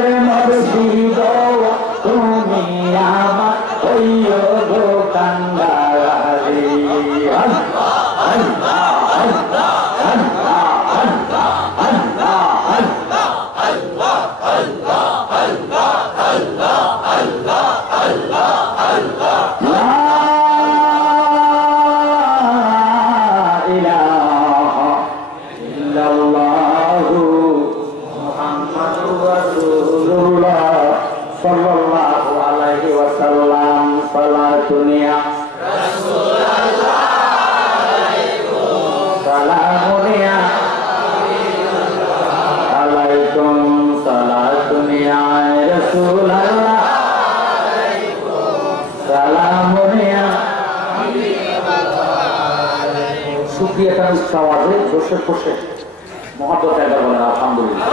Maula সাল্লাল্লাহু আলাইহি ওয়াসাল্লাম সালাতুনিয়া রাসূলুল্লাহ আলাইকুম সালামুনিয়া আলাইকুম সালাতুনিয়া রাসূলুল্লাহ আলাইকুম সালামুনিয়া শুকরিয়া তার উচ্চ আওয়াজে বসে বসে মহব্বত একবার বলেন আলহামদুলিল্লাহ।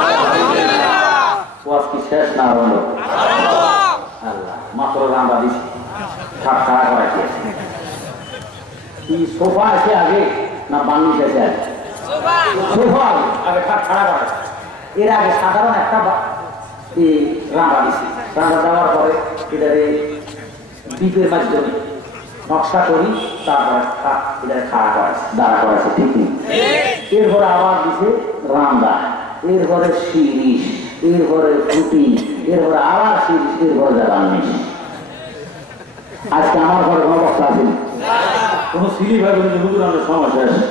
ওয়াজ কি শেষ না হলো? আল্লাহ মাত্র রান্না দিছি খাট খাড়া করা কি সোফা আছে আগে না বানিশ আছে আগে? সোফা আগে খাট খাড়া করা। এর আগে সাধারণ একটা রান্না দিছি, রান্না দেওয়ার পরে এটারে দ্বীপের মাধ্যমে নকশা করি, তারপরে এটারে খাড়া করাছে, দাঁড়া করাছে, ঠিক নেই। এরপরে আবার দিছে রান্দা, এরপরে শিরিষ, এরপরে ফুটি, এরপরে আবার শিরিষ, এরপরে বানিশ। আজকে আমার ঘরে কোনো বক্তা আছে কোন সিলি ভাবে হুজুর আমাদের সমস্যা আছে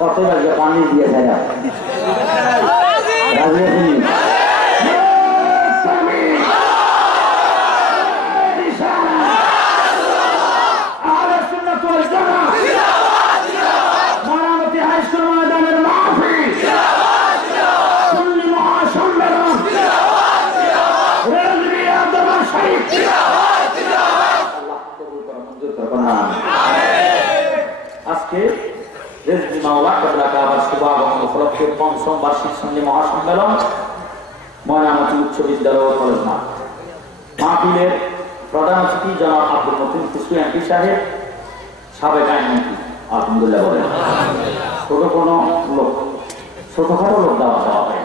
কত বাজে পানি দিয়ে ছাড়া রাজি আছেন? আজকে রেজবি মাওলা কাবলা কাবার শুভাগমন উপলক্ষে পঞ্চম বার্ষিক সুন্নি মহাসম্মেলন ময়নামতি উচ্চ বিদ্যালয় ও কলেজ মাঠ। মাহফিলের প্রধান অতিথি জনাব আব্দুল মতিন খুশু এমপি সাহেব, সাবেক আইনমন্ত্রী, আলহামদুলিল্লাহ বলেন। ছোট কোনো লোক, ছোটখাটো লোক দেওয়া দেওয়া হয়।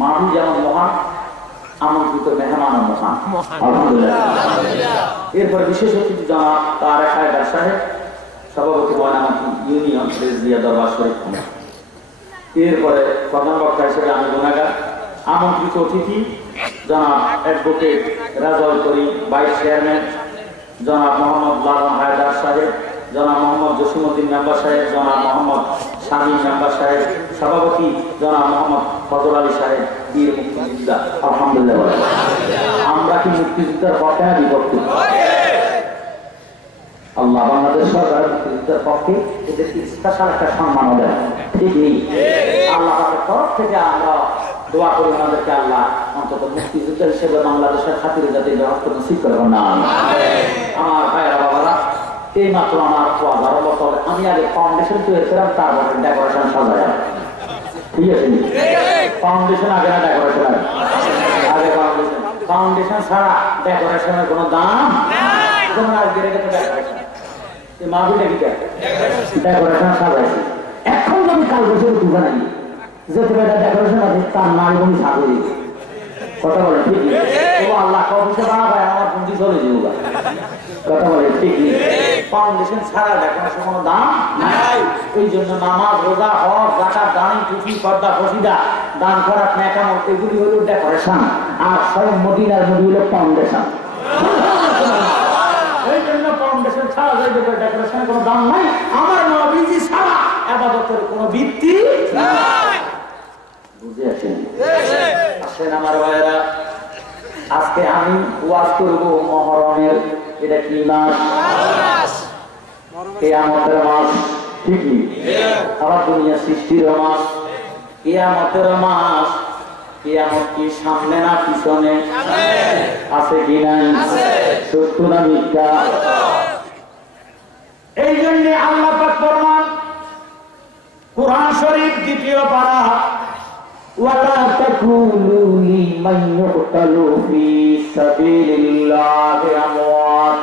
মাহফিল যেমন মহান, আমন্ত্রিত মেহমান মহান, আলহামদুলিল্লাহ। এরপর বিশেষ অতিথি জনাব তারেক হায়দার সাহেব, সভাপতি ময়নামতি ইউনিয়ন রেজবিয়া দরবার শরীফ। এরপরে প্রধান বক্তা হিসেবে আমি গুণাগার। আমন্ত্রিত অতিথি জনাব অ্যাডভোকেট রাজল করিম, ভাইস চেয়ারম্যান জনাব মোহাম্মদ লালন হায়দার সাহেব, জনাব মোহাম্মদ জসিমউদ্দিন মেম্বার সাহেব, জনাব মোহাম্মদ শামীম মেম্বার সাহেব, সভাপতি জনাব মোহাম্মদ ফজল আলী সাহেব, বীর মুক্তিযোদ্ধা, আলহামদুলিল্লাহ। আমরা কি মুক্তিযোদ্ধার পক্ষে না বিপক্ষে? আল্লাহ বাংলাদেশ সরকার মুক্তিযুদ্ধের পক্ষে এদেরকে স্পেশাল একটা সম্মান দেয়, ঠিক নেই? আল্লাহর তরফ থেকে আমরা দোয়া করি আমাদেরকে আল্লাহ অন্তত মুক্তিযুদ্ধ হিসেবে বাংলাদেশের খাতিরে যাতে রক্ত নসিব করবেন না। আমার ভাইয়েরা বাবারা, এই মাত্র আমার 1000 বছর আমি আগে ফাউন্ডেশন তৈরি করাম, তারপরে ডেকোরেশন সাজাই। ঠিক আছে? ফাউন্ডেশন আগে না ডেকোরেশন আগে? আগে ফাউন্ডেশন। ফাউন্ডেশন ছাড়া ডেকোরেশনের কোনো দাম যেমন আজকে রেখে ডেকোরেশন মাহফিলটা কি ডেকোরেশন সাজাইছে। এখন যদি কাল বছর দুটো নাই যে তুমি এটা ডেকোরেশন আছে তার নারী বন্ধু সাজে কথা বলে, ঠিক ও আল্লাহ কবছে না ভাই আমার বন্ধু চলে যাবো কথা বলে, ঠিক ফাউন্ডেশন ছাড়া ডেকোরেশন কোনো দাম নাই। এই জন্য নামাজ, রোজা, হজ, যাকাত, দানি, টুপি, পর্দা, ফসিদা, দান করা, নেকামত এগুলি হলো ডেকোরেশন, আর স্বয়ং মদিনার নবী হলো ফাউন্ডেশন। এই জন্য ফাউন্ডেশন ছাড়া যাই ডেকোরেশনের কোনো দাম নাই। আমার নবীজি ছাড়া ইবাদতের কোনো ভিত্তি নাই। বুঝে আসেন? আসেন আমার ভাইয়েরা, আজকে আমি ওয়াজ করব মুহররমের, এটা কি মাস? কিয়ামতের মাস, ঠিক কি? আবার দুনিয়া সৃষ্টির মাস, কিয়ামতের মাস। কিয়ামত কি সামনে না পিছনে? আছে কি নাই? সত্য না মিথ্যা? এই জন্য আল্লাহ পাক ফরমান কুরআন শরীফ 2 পারা, ওয়ালা তাকুলু লিমান ইউকতালু ফি সাবিলিল্লাহি আমওয়াত।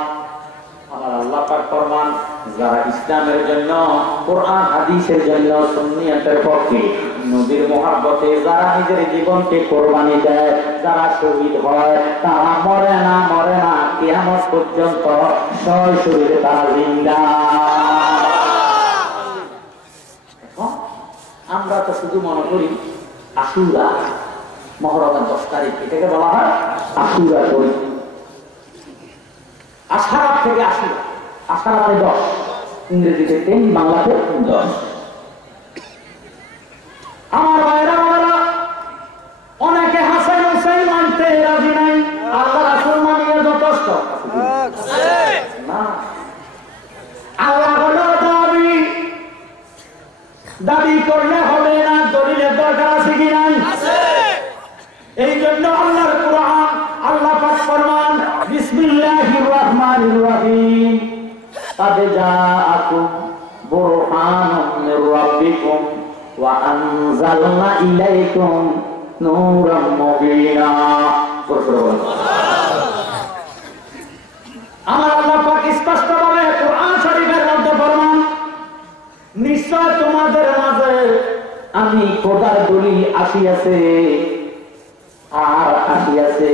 আমার আল্লাহ পাক ফরমান যারা ইসলামের জন্য, কোরআন হাদিসের জন্য, সুন্নিয়তের পক্ষে, নবীর মহব্বতে যারা নিজের জীবনকে কোরবানি দেয়, যারা শহীদ হয়, তারা মরে না, মরে না, কিয়ামত পর্যন্ত সশরীরে তারা জিন্দা। আমরা তো শুধু মনে করি আশুরা, মুহররমের 10 তারিখ, এটাকে বলা হয় আশুরা করি। আশারাত থেকে আশুরা, আশারা মানে 10, ইংরেজিতে 10, বাংলাতে 10। আমার ভাইরা অনেকে হাসান হুসাইন মানতে রাজি নাই, আর জন্য আল্লাহর কোরআন আল্লাহ পাক ফরমান বিসমিল্লাহির রহমানির রহিম قد جاءكم برهان من ربكم وأنزلنا إليكم نورا مبينا আমার আল্লাহ পাক স্পষ্টভাবে কোরআন শরীফের মধ্যে ফরমান নিশ্চয় তোমাদের মাঝে আমি খোদার দলিল আসিয়াছে আর আসিয়াছে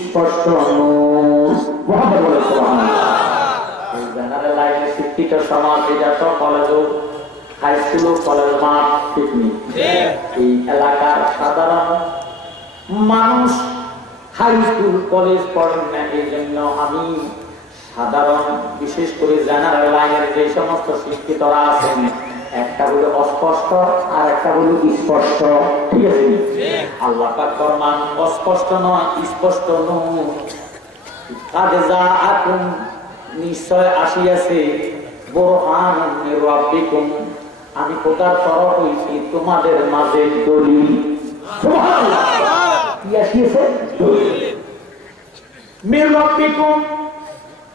স্পষ্ট নূর মুহাম্মদ বলে সুবহানাল্লাহ জেনারেল লাইনে শিক্ষিত সমাজ এটা তো কলেজ হাই স্কুল কলেজ মাঠ পিকনিক এই এলাকার সাধারণ মানুষ হাই স্কুল কলেজ পড়েন না এই জন্য আমি সাধারণ বিশেষ করে জেনারেল লাইনের যে সমস্ত শিক্ষিতরা আছেন একটা হলো অস্পষ্ট আর একটা হলো স্পষ্ট ঠিক আছে আল্লাহ পাক ফরমান অস্পষ্ট নয় স্পষ্ট নয় কাদে জাআকুম নিশ্চয় আসিয়াছে বুরহান মির রাব্বিকুম আমি খোদার তরফ হইছি তোমাদের মাঝে দলিল সুবহানাল্লাহ কি আসিয়াছে দলিল মির রাব্বিকুম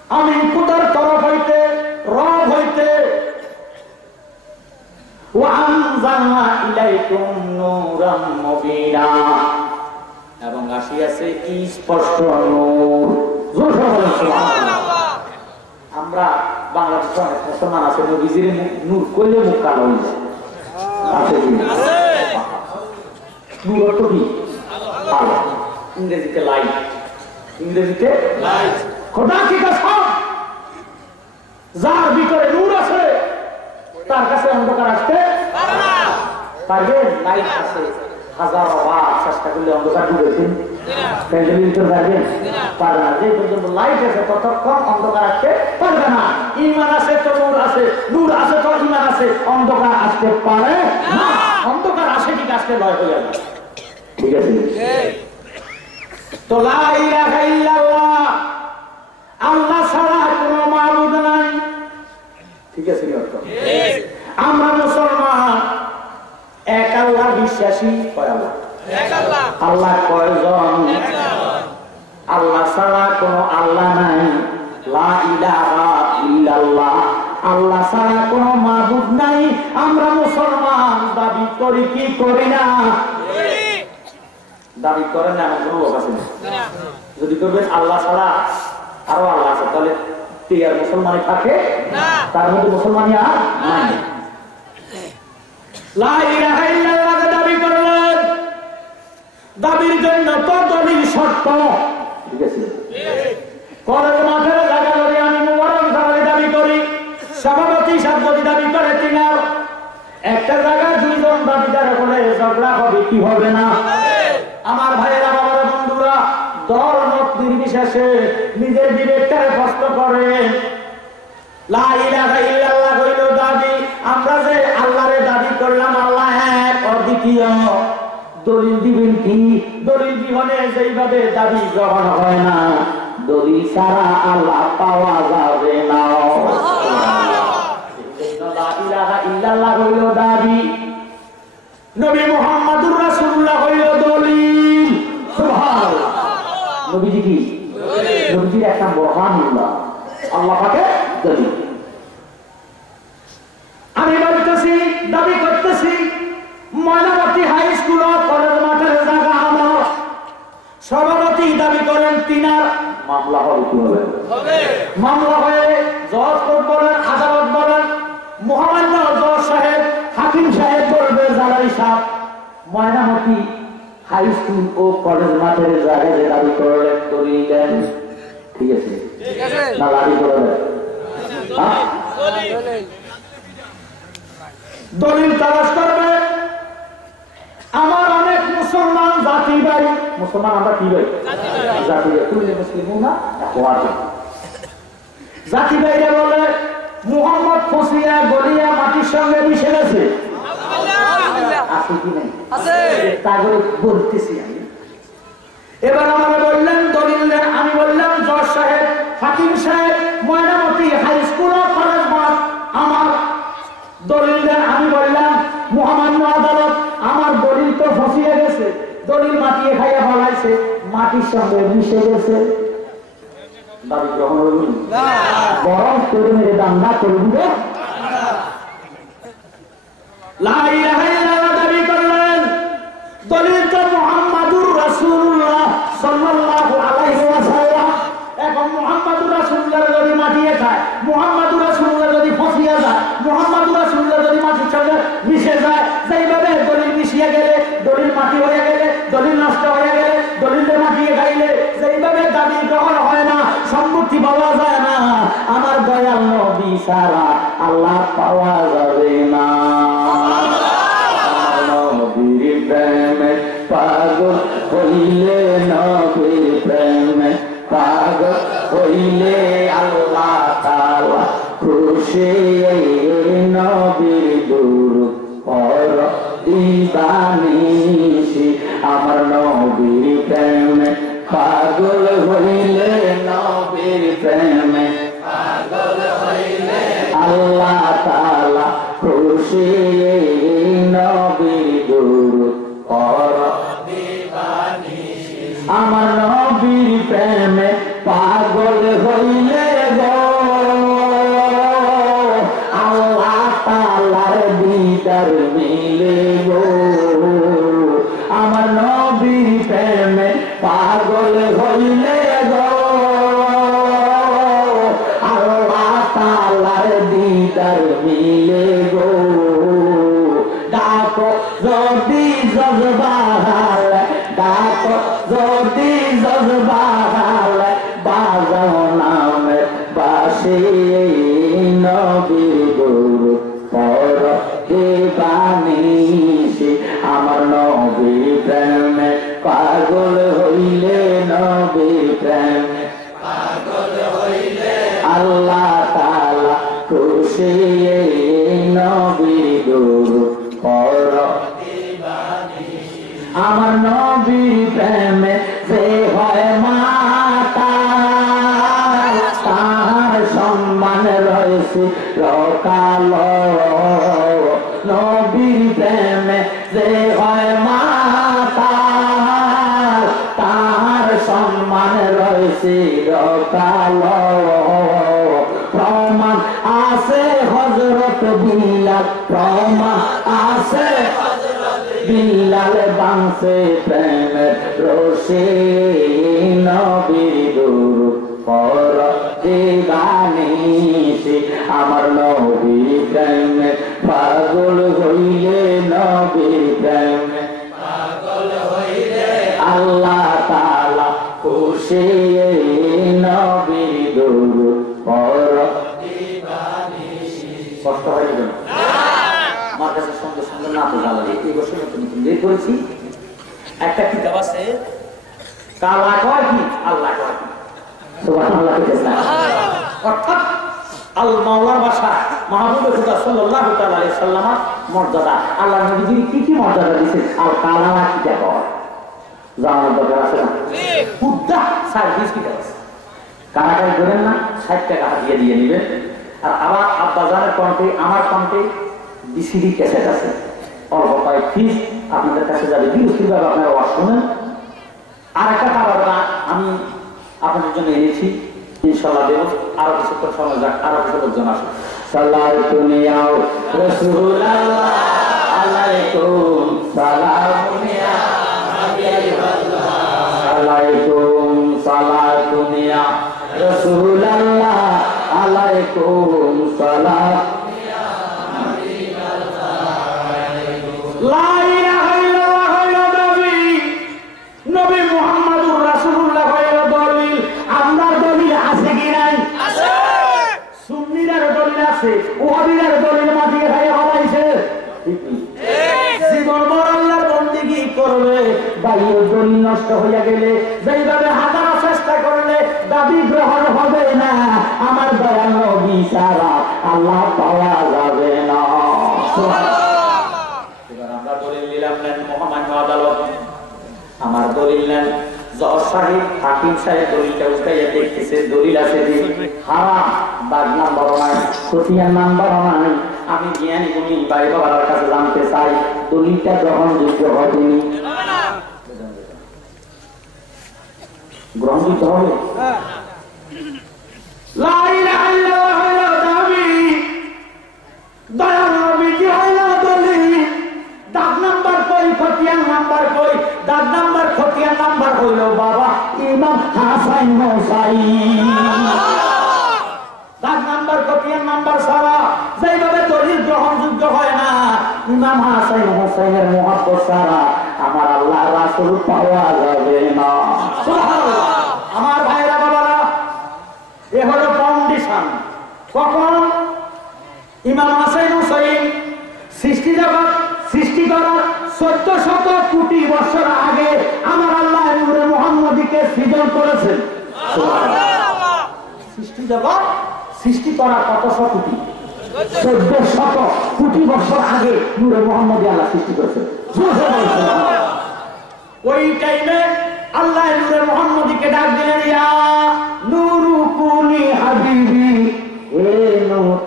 আমি খোদার তরফ হইতে রব হইতে ওয়া আনজালনা ইলাইকুম নূরাম মুবিনা এবং আসিয়াছে স্পষ্ট নূর সুবহানাল্লাহ আমরা বাংলাদেশে অনেক মুসলমান আছে নবীজির নূর করলে মুখ কালো হয়ে যায় আছে নূর অর্থ কি আলো ইংরেজিতে লাইট ইংরেজিতে লাইট খোদা কি কসম যার ভিতরে নূর আছে তার কাছে অন্ধকার আসতে পারে না পারবে লাইট আছে হাজার বার চেষ্টা করলে অন্ধকার দূরে দিন লাইট আছে ততক্ষণ অন্ধকার আসতে পারবে না ঈমান আছে তো নূর আছে নূর আছে তো ঈমান আছে অন্ধকার আসতে পারে না অন্ধকার আসে ঠিক আসতে ভয় হয়ে যাবে ঠিক আছে তো লা ইলাহা ইল্লাল্লাহ আল্লাহ ছাড়া কোনো মাবুদ নাই ঠিক আছে আমরা মুসলমান এক আল্লাহ বিশ্বাসী কয় আল্লাহ আল্লাহ কয়জন আল্লাহ ছাড়া কোনো আল্লাহ নাই লা ইলাহা ইল্লাল্লাহ আল্লাহ ছাড়া কোনো মাবুদ নাই আমরা মুসলমান দাবি করি কি করি না দাবি করেন না কোনো লোক আছে না যদি করবেন আল্লাহ ছাড়া আরো আল্লাহ আছে তাহলে আর মুসলমানই থাকে তার মধ্যে মুসলমানই আর নাই লা ইলাহা ইল্লাল্লাহ দাবি করলেন দাবির জন্য তো দলিল শর্ত ঠিক আছে কলেজ মাঠের জায়গা যদি আমি মুবারক সারালি দাবি করি সভাপতি সাহেব যদি দাবি করে তিনার একটা জায়গায় দুইজন দাবিদার হলে ঝগড়া হবে কি হবে না আমার ভাইয়েরা বাবারা বন্ধুরা দল মত নির্বিশেষে নিজের বিবেকটারে প্রশ্ন করে লা ইলাহা ইল্লাল্লাহ হইল দাবি আমরা যে আল্লাহরে দাবি করলাম আল্লাহ এক অদ্বিতীয় দলিল দিবেন কি দলিল বিহনে যেইভাবে দাবি গ্রহণ হয় না দলিল ছাড়া আল্লাহ পাওয়া যাবে না লা ইলাহা ইল্লাল্লাহ হইল দাবি নবী মুহাম্মদুর রাসূলুল্লাহ হইল দলিল সুবহানাল্লাহ নবীজি কি নবীজির একটা বুরহানুল্লাহ আল্লাহ পাকে দলিল আমি বলতেছি দাবি করতেছি ময়নামতি হাই স্কুল কলেজ মাঠের জায়গা আমার সভাপতি দাবি করেন তিনার মামলা হবে কি হবে মামলা হয়ে জজ কোর্ট বলেন আদালত বলেন মহামান্য জজ সাহেব হাকিম সাহেব বলবে জালালি সাহেব ময়নামতি হাই স্কুল ও কলেজ মাঠের জায়গায় যে দাবি করলেন দলিল দেন ঠিক আছে না দাবি করলেন দলিল তালাশ করবে আমার অনেক মুসলমান জাতি ভাই মুসলমান আমরা কি ভাই জাতি ভাই তুলে মুসলিম না জাতি ভাইরা বলে মুহাম্মদ ফসিয়া গলিয়া মাটির সঙ্গে মিশে গেছে আছে কি নাই আছে তাগরে বলতেছি আমি এবার আমরা বললেন দলিল দেন আমি বললাম জজ সাহেব হাকিম সাহেব ময়নামতি হাই স্কুল ও কলেজ মাঠ আমার দলিল দেন আমি বললাম মহামান্য আদালত আমার দলিল তো ফসিয়ে গেছে দলিল মাটিয়ে খাইয়া ফেলাই মাটির সঙ্গে মিশে গেছে, দাবি গ্রহণ হইল না, বরং তোরে মেরে দাঙ্গা করে দিবে। লা ইলাহা ইল্লাল্লাহ দাবি করলেন, দলিল তো মুহাম্মাদুর রাসূলুল্লাহ সাল্লাল্লাহু আলাইহি ওয়াসাল্লাম। এখন মুহাম্মাদুর রাসূলুল্লাহ যদি মাটিয়ে খায়, মুহাম্মাদুর রাসূলুল্লাহ যদি ফসিয়া যায়, মুহাম্মাদুর রাসূলুল্লাহ যদি মাটির সঙ্গে মিশে যায়, সেইভাবে দলিল মিশিয়ে গেলে, দলিল মাটি হয়ে গেলে, দলিল নষ্ট হয়ে গেলে, দলিলে মাটিয়ে গাইলে সেইভাবে দাবি গ্রহণ হয় না, সম্মতি পাওয়া যায় না। আমার দয়াল নবী ছাড়া আল্লাহ পাওয়া যাবে না। নবীর প্রেমে পাগল হইলে, নবীর প্রেমে পাগল হইলে আল্লাহ তাআলা খুশি। নবীর দুরূদ পড় দিবানিশি, আমার নবীর প্রেমে পাগল হইলে, নবীর প্রেমে পাগল হইলে আল্লাহ তাআলা খুশি। নবীর দুরূদ পড় দিবানিশি, আমার নবীর প্রেমে পাগল হইলে গো আল্লাহ তাআলার দিদার মিলে গো। আমার নবীর প্রেমে পাগল হইলে গো আল্লাহ তাআলার দিদার মিলে গো। ডাকো যদি জজবাহাল, ডাকো যদি জজবাহাল, বাজাও নামে বাসি। নবীর দুরূদ পড় দিবানিশি, আমার নবীর প্রেমে পাগল হইলে, নবীর প্রেমে পাগল হইলে আল্লাহ তাআলা খুশি। নবীর দুরূদ পড় দিবানিশি, আমার নবীর প্রেমে যে হয় মাতা, তার সম্মান রয়েছে রকাল। নবীর প্রেমে যে হয় মাতা, তার সম্মান রয়েছে রকাল। প্রমাণ আছে হযরত বিলাল, প্রমাণ আছে বিলাল বাংছে প্রেমের রশি। নবীর দুরূদ পড় দিবানিশি, আমার নবীর প্রেমে পাগল হইলে, নবীর প্রেমে পাগল হইলে আল্লাহ তাআলা খুশি। নবীর দুরূদ পড় দিবানিশি। কষ্ট হয় না? আমার কাছে সুন্দর সুন্দর না তো লাগে, এই বছর নতুন নতুন বের করেছি। একটা কিতাব আছে, কালা কয় কি আল্লাহ কয় কি, সুবহানাল্লাহ। অর্থাৎ আল মাওলার ভাষা মাহবুবে খুদা সাল্লাল্লাহু তাআলা আলাইহি সাল্লামের মর্যাদা, আল্লাহ নবীজির কি কি মর্যাদা দিয়েছেন, আল কালামা কিতাব জানার দরকার আছে না? পুদ্দা সার্ভিস কিতাব আছে, কানাকানি করেন না, 60 টাকা হাতিয়ে দিয়ে নেবেন। আর আবার আব্বাজানের কণ্ঠে, আমার কণ্ঠে বিসিডি ক্যাসেট আছে, অল্প কয়েক ফিস আপনাদের কাছে যাবে, বিরক্তিভাবে আপনারা ওয়াজ শোনেন। আর একটা খাবার আমি আপনাদের জন্য এনেছি, ইনশাআল্লাহ দেব। আরো কিছুক্ষণ সময় যাক, আরো কিছু লোকজন আসে। সাল্লাতু ইয়া রাসূলুল্লাহ আলাইকুম সালামুন ইয়া হাবিবাল্লাহ, আলাইকুম সালাতুন ইয়া রাসূলুল্লাহ আলাইকুম সালাম। লা ইলাহা ইল্লাল্লাহ হইল নবী, নবী মুহাম্মাদুর রাসূলুল্লাহ হইল দলিল। আপনার দলিল আছে কি নাই? আছে। সুন্নিদের দলিল আছে, ওয়াহাবীদের দলিল মাটিয়ে খাইয়া হলাইছে। ঠিক জীবন ভর আল্লাহর বন্দেগী করবে, বাইরের দলিল নষ্ট হইয়া গেলে, যেইভাবে হাজারো চেষ্টা করলে দাবি গ্রহণ হবে না। আমার দয়াল নবী ছাড়া আল্লাহ পাওয়া যাবে না। আমার দলিল নেন, জজ সাহেব হাকিম সাহেব দলিলটা উঠাইয়া দেখতেছে, দলিল আছে হারাম, দাগ নাম্বার নাই, খতিয়ান নাম্বার নাই। আমি জ্ঞানী গুণী বাড়ি বাবার কাছে জানতে চাই, দলিলটা গ্রহণযোগ্য হয়নি। গ্রহণ দিতে হবে। লা ইলাহা ইল্লাল্লাহ হইল দাবি, দয়াল নবীজি হইল দলিল। দাগ নাম্বার কই, খতিয়ান নাম্বার কই? দাগ নাম্বার খতিয়ান নাম্বার হইল বাবা ইমাম হাসান হোসাইন। দাগ নাম্বার খতিয়ান নাম্বার সারা যেভাবে দলিল গ্রহণযোগ্য হয় না, ইমাম হাসান হোসাইনের মুহাব্বত সারা আমার আল্লাহ রাসূল পাওয়া যাবে না। সুবহানাল্লাহ। আমার ভাইরা বাবারা, এ হলো ফাউন্ডেশন। কখন ইমাম হাসান হোসাইন সৃষ্টি জগৎ সৃষ্টি করার 1400 কোটি বছর আগে আমার আল্লাহ নূরে মুহাম্মদীকে সৃজন করেছেন। সুবহানাল্লাহ। সৃষ্টি জগৎ সৃষ্টি করার কতশো কোটি? 1400 কোটি বছর আগে নূরে মুহাম্মদী আল্লাহ সৃষ্টি করেছেন। ওই টাইমে আল্লাহ নূরে মুহাম্মদীকে ডাক দিলেন, ইয়া নূরু কুনি হাবিবি, হে নূর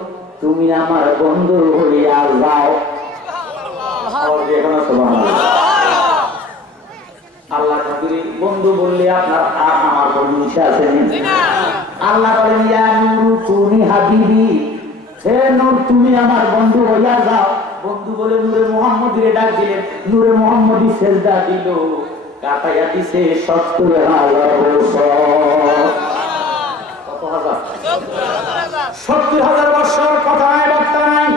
তুমি আমার বন্ধু হইয়া যাও। আল্লাহ নবীর বন্ধু বললে আপনার আমার বন্ধু নিশা আছে না? আল্লাহ বলেন, ইয়া নূরু কুনি হাবিবি, হে নূর তুমি আমার বন্ধু হইয়া যাও। বন্ধু বলে নূরে মুহাম্মদীরে ডাক দিলেন। নূরে মুহাম্মদী সেজদা দিল, কাটাইয়া দিছে 70,000 বছর। কত হাজার? 70,000 বছর। কথা নাই বার্তা নাই।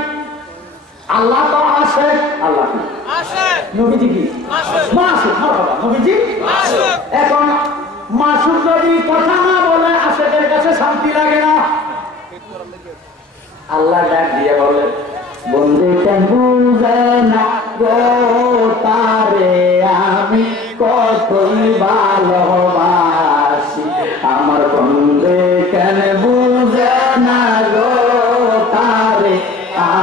আল্লাহ তো আসে। আল্লাহ কি আসে? নবীজি কি মাসুক? নবীজি মাসুক। এখন মাসুক যদি কথা না বলে আশেকের কাছে শান্তি লাগে না। আল্লাহ ডাক দিয়ে বলে, বন্ধু কেন বুঝে না গো তারে আমি কতই ভালোবাসি। আমার বন্ধু কেন বুঝে না গো তারে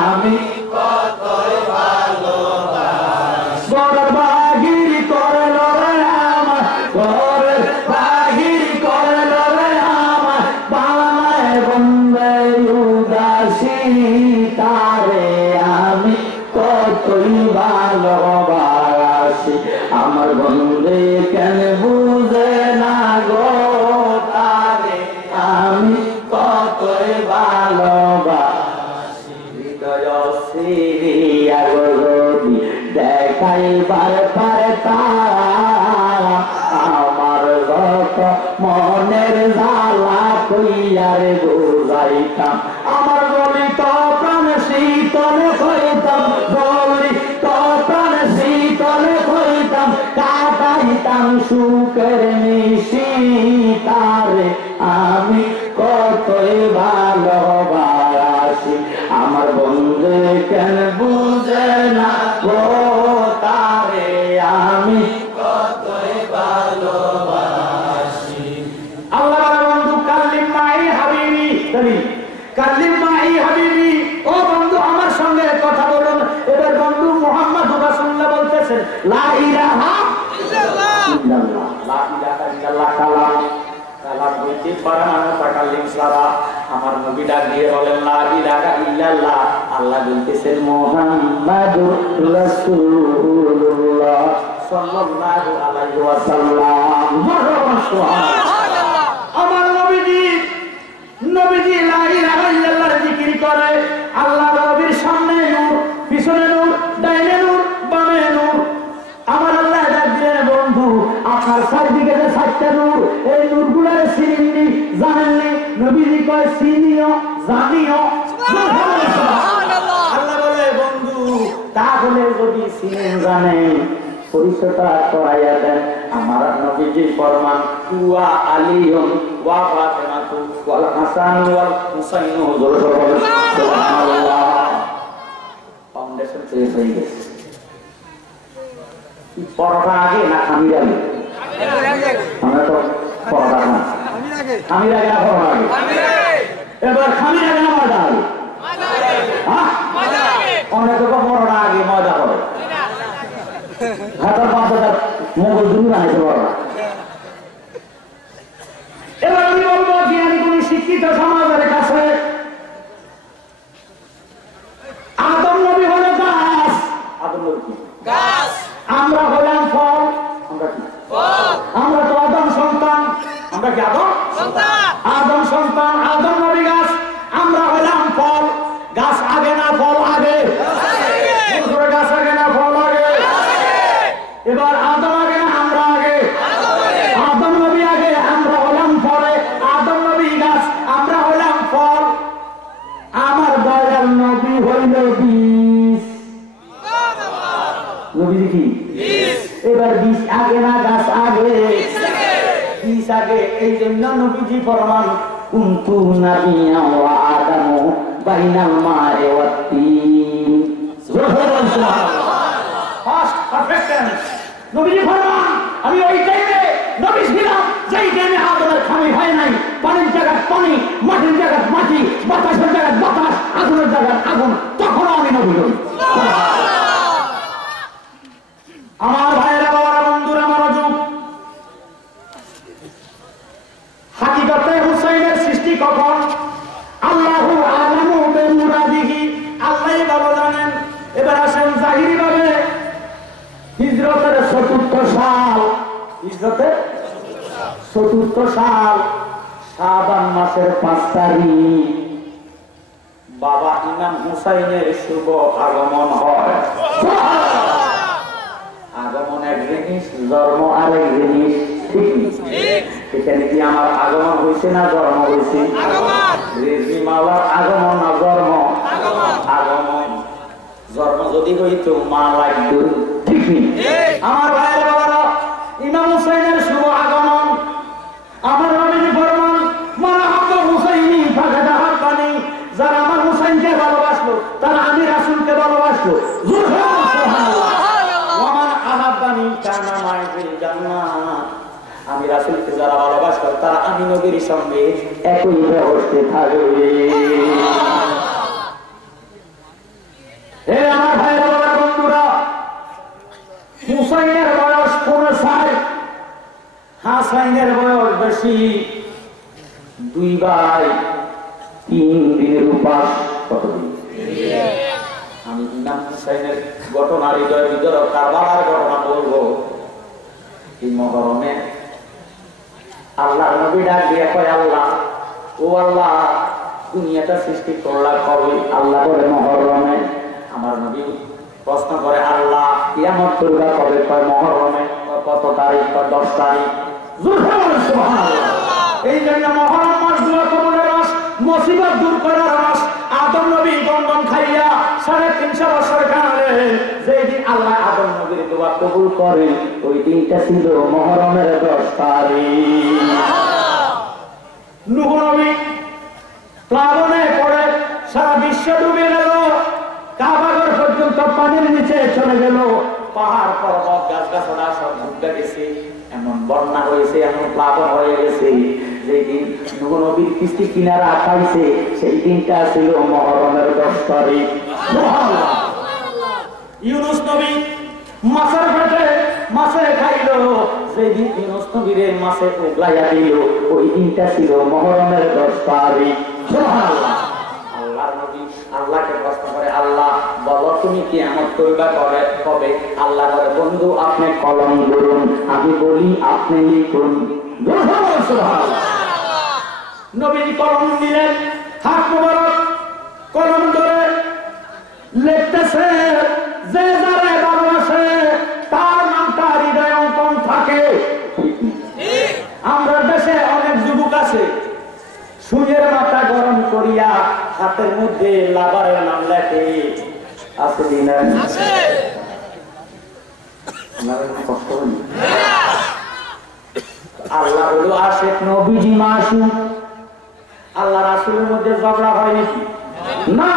আমি কতই ভালোবাসি। গরের বাগিরি করল রে আমার, গরের বাগিরি করল রে আমার, বানায় বন্ধে উদাসী তারে আমি কতই ভালোবাসি। আমার বন্ধু কেন বুঝে না গো তারে আমি কতই ভালোবাসি। হৃদয় সিরিয়া গদি দেখাইবার পারতাম, আমার যত মনের জ্বালা কইয়ার বুঝাইতাম। আমার গলি তো প্রাণ শীতল হইতাম, গলি তো প্রাণ শীতল হইতাম, কাটাইতাম সুখের নিশি তারে আমি কতই ভালোবাসি। আমার বন্ধু কেন বুঝে না গো তারে আমি কতই ভালোবাসি। আল্লাহ বন্ধু কাল্লিম মাই হাবিবি, কাল্লিম মাই হাবিবি, ও বন্ধু আমার সঙ্গে কথা বলুন। এবার বন্ধু মুহাম্মদ রাসূলুল্লাহ বলতেছেন, লা ইলাহা ইল্লাল্লাহ, লা ইলাহা ইল্লাল্লাহ। কালাম কালাম হইতে পারে না তাকাল্লিম ছাড়া। আমার নবী ডাক দিয়ে বলেন, লা ইলাহা ইল্লাল্লাহ। আল্লাহ বলতেছেন, মুহাম্মাদুর রাসূলুল্লাহ সাল্লাল্লাহু আলাইহি ওয়াসাল্লাম। সুবহানাল্লাহ। আমার নবীজি নবীজি লা ইলাহা ইল্লাল্লাহ জিকির করে। আল্লাহ নবীর সামনে নূর, পিছনে নূর, ডাইনে নূর, বামে নূর। আমার আল্লাহ ডাক দিলেন, বন্ধু আপনার চারদিকে যে 4টা নূর, এই নূরগুলোর চিনেননি জানেননি? নবীজি কয়, চিনিও জানিও। আল্লাহ বলে, বন্ধু তাহলে যদি চিনেন জানেন পরিচয়টা করাইয়া দেন। আমার নবীজি ফরমান, ওয়া আলিয়ুন ওয়া ফাতিমাতু ওয়াল হাসান ওয়াল হুসাইন। সুবহানাল্লাহ। ফাউন্ডেশন তৈরি হয়ে গেছে। পরোটা আগে না খামির আগে? আমরা তো পরোটা খান। খামির আগে না পরোটা আগে? এবার খামির আগে না ময়দা আগে? অনেক পরোটা আগে ময়দা করে। হাতের পাঁচটা মোগল তুমি বানাইতে পারো। এবার আমি বলবো, জ্ঞানী কোন শিক্ষিত সমাজের কাছে আদম নবী হলো গাছ। আদম নবী কি গাছ? আমরা হলাম ফল। আমরা কি ফল? আমরা তো আদম সন্তান। আমরা কি আদম সন্তান? আদম সন্তান, আদম নবী গাছ, আমরা হলাম ফল। গাছ আগে না ফল আগে? গাছ আগে না ফল আগে? এবার আদম আগে না আমরা আগে? আদম নবী আগে, আমরা হলাম ফলে। আদম নবী গাছ, আমরা হলাম ফল। আমার দয়াল নবী হইল বীজ। নবী কি? এবার বীজ আগে না গাছ আগে? বীজ আগে। এই জন্য নবীজি ফরমান কুনতু নাবিয়্যা ওয়া আদামু বাইনাল মা'i ওয়াত তিন। সুবহানাল্লাহ। First perfection. নবীজি ফরমান আমি ওই টাইমে নবী ছিলাম যেই টাইমে আদমের খামি হয় নাই। পানির জায়গা পানি, মাটির জায়গা মাটি, বাতাসের জায়গা বাতাস, আগুনের জায়গা আগুন, তখন আমি নবী নবী। আমার ভাইয়েরা, বাবারা, বন্ধুরা, মনোযোগ। হাকিকতে হুসাইনের সৃষ্টি কখন? আল্লাহু আ'লামু বিমুরাদিহি, আল্লাহই ভালো জানেন। এবার আসেন জাহিরি ভাবে। হিজরতের ৪র্থ সাল, হিজরতের ৪র্থ সাল, শাবান মাসের ৫ তারিখ বাবা ইমাম হুসাইনের শুভ আগমন হয়। আগমন এক জিনিস, জন্ম আরেক জিনিস। ঠিক এখানে কি আমার আগমন হয়েছে না জন্ম হয়েছে? মাওলার আগমন না জন্ম? আগমন। জন্ম যদি হইতো মা লাগতো। ঠিক আমার ভাইয়ের বাবারা, ইমাম হুসাইনের শুভ আগমন। আমার নবীজি ফরমান মারহাবা হুসাইনি ফাকাদা হাক্কানি, যারা আমার হুসাইনকে ভালোবাসলো তারা আমি রাসূলকে ভালোবাসলো। সুবহানাল্লাহ। ওয়া আহাব্বানি কানা মা'i ফিল জান্নাহ, আমি রাসূলকে যারা ভালোবাসলো তারা আমি নবীর সঙ্গে একই ব্যবস্থা থাকবে। হে আমার ভাইরা, বাবা, বন্ধুরা, হুসাইনের বয়স ৫৯, হাসাইনের বয়স বেশি। 2 ভাই 3 দিনের উপাস। কতদিন? আমি ইমাম হুসাইনের ঘটনা, হৃদয় বিদরক কারবালার ঘটনা বলবো। এই মহরমে আল্লাহ নবী ডাক দিয়ে কয়, আল্লাহ, ও আল্লাহ, দুনিয়াটা সৃষ্টি করলা কবে? আল্লাহ বলে মহরমে। আমার নবী প্রশ্ন করে, আল্লাহ কিয়ামত করবা কবে? কয় মহরমে। কত তারিখ? 10 তারিখ। এই জন্য মহরম মাস দোয়া কবুলের মাস, মুসিবত দূর করার মাস। আদম নবী গন্ধম খাইয়া 350 বছর কাটালেন। যেদিন আল্লাহ আদম নবীর দোয়া কবুল করেন ওই দিনটা ছিল মহরমের 10 তারিখ। নূহ নবী প্লাবনে পড়ে সারা বিশ্ব ডুবে গেল। কাবাগর পর্যন্ত পানির নিচে চলে গেল। পাহাড় পর্বত গাছগাছড়া সব ডুবে গেছে। এমন বন্যা হয়েছে, এমন প্লাবন হয়ে গেছে। যেই দিন নূহ নবীর কিস্তি কিনারা পাইছে সেই দিনটা ছিল মহরমের 10 তারিখ। ইউনুস নবী মাছের পেটে মাছে খাইল। যেদিন ইউনুস নবীরে মাছে উগলাইয়া দিল ওই দিনটা ছিল মহরমের 10 তারিখ। সুবহানাল্লাহ। আল্লাহর নবী আল্লাহকে প্রশ্ন করে, আল্লাহ বলো তুমি কিয়ামত করবা কবে? আল্লাহ বলে, বন্ধু আপনি কলম ধরুন, আমি বলি আপনি লিখুন। সুবহানাল্লাহ। নবীজি কলম নিলেন, হাত মোবারক কলম ধরে লিখতেছে। যে যারে ভালোবাসে তার নামটা হৃদয়ে অঙ্কন থাকে। আমরা দেশে অনেক যুবক আছে, সুইয়ের মাথা গরম করিয়া হাতের মধ্যে লাভারের নাম লেখে। আছে দিনা কষ্ট হয়নি? আল্লাহ হলো আশিক, নবীজি মাসুম। আল্লাহ রাসূলের মধ্যে ঝগড়া হয় নাকি? না।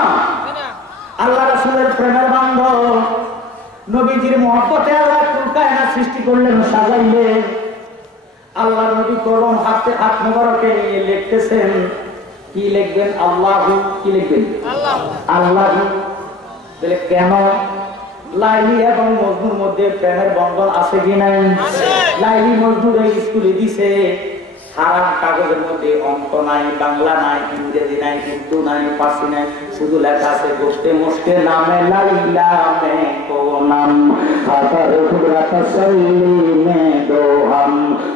আল্লাহ রাসূলের প্রেমের বান্ধব। নবীজির মহব্বতে আল্লাহ কুল কায়নাত সৃষ্টি করলেন, সাজাইলেন। আল্লাহ নবী কলম হাতে হাত মোবারকে নিয়ে লিখতেছেন। কি লিখবেন? আল্লাহু। কি লিখবেন? আল্লাহু। বলে কেন? লাইলি এবং মজনুর মধ্যে প্রেমের বন্ধন আছে কি নাই? লাইলি মজনুর স্কুলে দিছে, হারাম কাগজের মধ্যে অঙ্ক নাই, বাংলা নাই, ইংরেজি নাই, উর্দু নাই, ফার্সি নাই, শুধু লেখা আছে গোস্তে মুস্তে নামে লাইলা মে কোনাম খাতার টুকরা তসল্লি মে দোহাম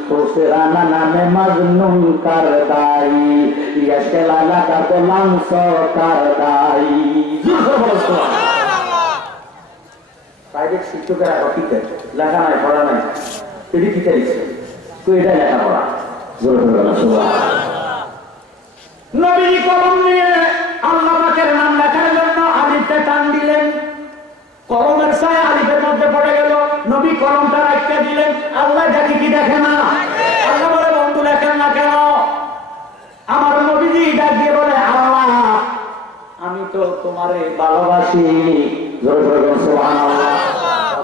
তোসরানা নামে মাজনুন কারদাই ইয়াশকে লালা কা তো লাংস কারদাই। প্রাইভেট শিক্ষকেরা অতীতে লেখা নাই, পড়া নাই, এটি কি দিচ্ছে তো এটা লেখাপড়া। নবী কলম নিয়ে আল্লাহ পাকের নাম লেখার জন্য আলিফে টান দিলেন, কলমের ছায়া আলিফের মধ্যে পড়ে গেল, নবী কলমটা রাখতে দিলেন। আল্লাহ দেখি কি দেখে না? আল্লাহ বলে বন্ধু লেখেন না কেন? আমার নবীজি ডাক দিয়ে বলে আল্লাহ আমি তো তোমারে ভালোবাসি। সুবহানাল্লাহ।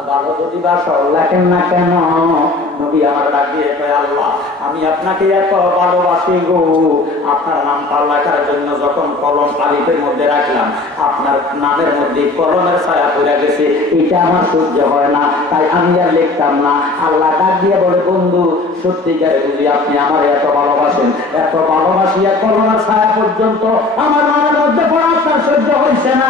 ভালো যদি বাসো লেখেন না কেন? নবী আমার ডাক দিয়ে কয় আল্লাহ আমি আপনাকে এত ভালোবাসি গো, আপনার নামটা লেখার জন্য যখন কলম আলিফের মধ্যে রাখলাম আপনার নামের মধ্যে কলমের ছায়া পড়ে গেছে, এটা আমার সহ্য হয় না, তাই আমি আর লিখতাম না। আল্লাহ ডাক দিয়ে বলে বন্ধু সত্যিকারে বুঝি আপনি আমার এত ভালোবাসেন, এত ভালোবাসিয়া কলমের ছায়া পর্যন্ত আমার নামের মধ্যে পড়া আপনার সহ্য হয়েছে না,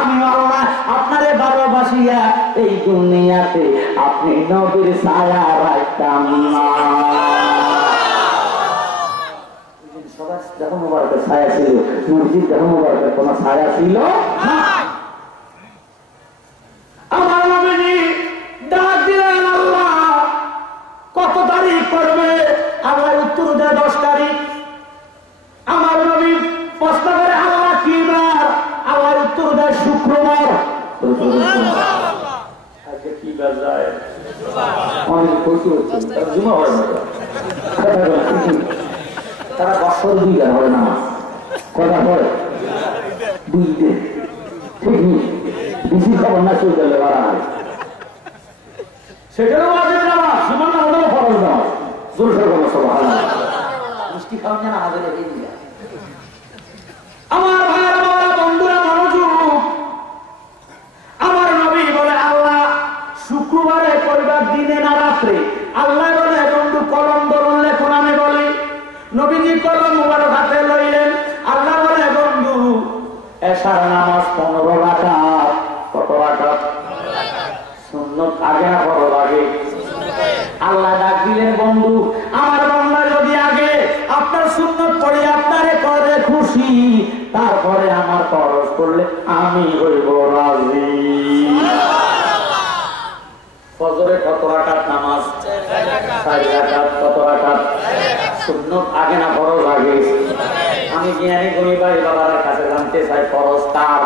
আমি আল্লাহ আপনারে ভালোবাসিয়া এই দুনিয়াতে আপনি নবীর ছায়া রাখতাম না। সবাই যখন মোবারকের ছায়া ছিল, মসজিদ যখন মোবারকের কোন ছায়া ছিল না। আমার নবীজি ডাক দিলেন আল্লাহ কত তারিখ করবে? আল্লাহ উত্তর দেয় 10 তারিখ। আমার নবী প্রশ্ন করে আল্লাহ কি বার? আল্লাহ উত্তর দেয় শুক্রবার। আজকে কি বার যায়? অনেক খুশি হচ্ছে, জুমা হয় না, তারা বছর 2 বার হয় না, কটা হয় 2 দিন, ঠিক বেশি খবর না চলতে বাড়া হয়, সেটারও আগে নামাজ, জীবন না হলেও ফরজ নামাজ, জোর সরব সবাই মিষ্টি খাওয়া যেন আমাদের এগিয়ে দিয়ে। আমার ভাইয়ের আমার বন্ধুরা মনোযোগ, আমার নবী বলে আল্লাহ শুক্রবারে করবার দিনে না রাত্রে? আল্লাহ বলে বন্ধু কলম ধরুন লেখুন। আমি বলি নবীজি কলম মুবারক হাতে লইলেন। আল্লাহ বলে বন্ধু এশার নামাজ 15 রাকাত। কত রাকাত? সুন্নত আগে না ফরজ আগে? আল্লাহ ডাক দিলেন বন্ধু আমার বান্দা যদি আগে আপনার সুন্নত পড়ে আপনারে করে খুশি, তারপরে আমার ফরজ করলে আমি হইব রাজি। ফজরে কত রাকাত নামাজ? 4 রাকাত। কত রাকাত? সুন্নত আগে না ফরজ আগে? আমি জ্ঞানী গুণী ভাই বাবার কাছে জানতে চাই ফরজ কার?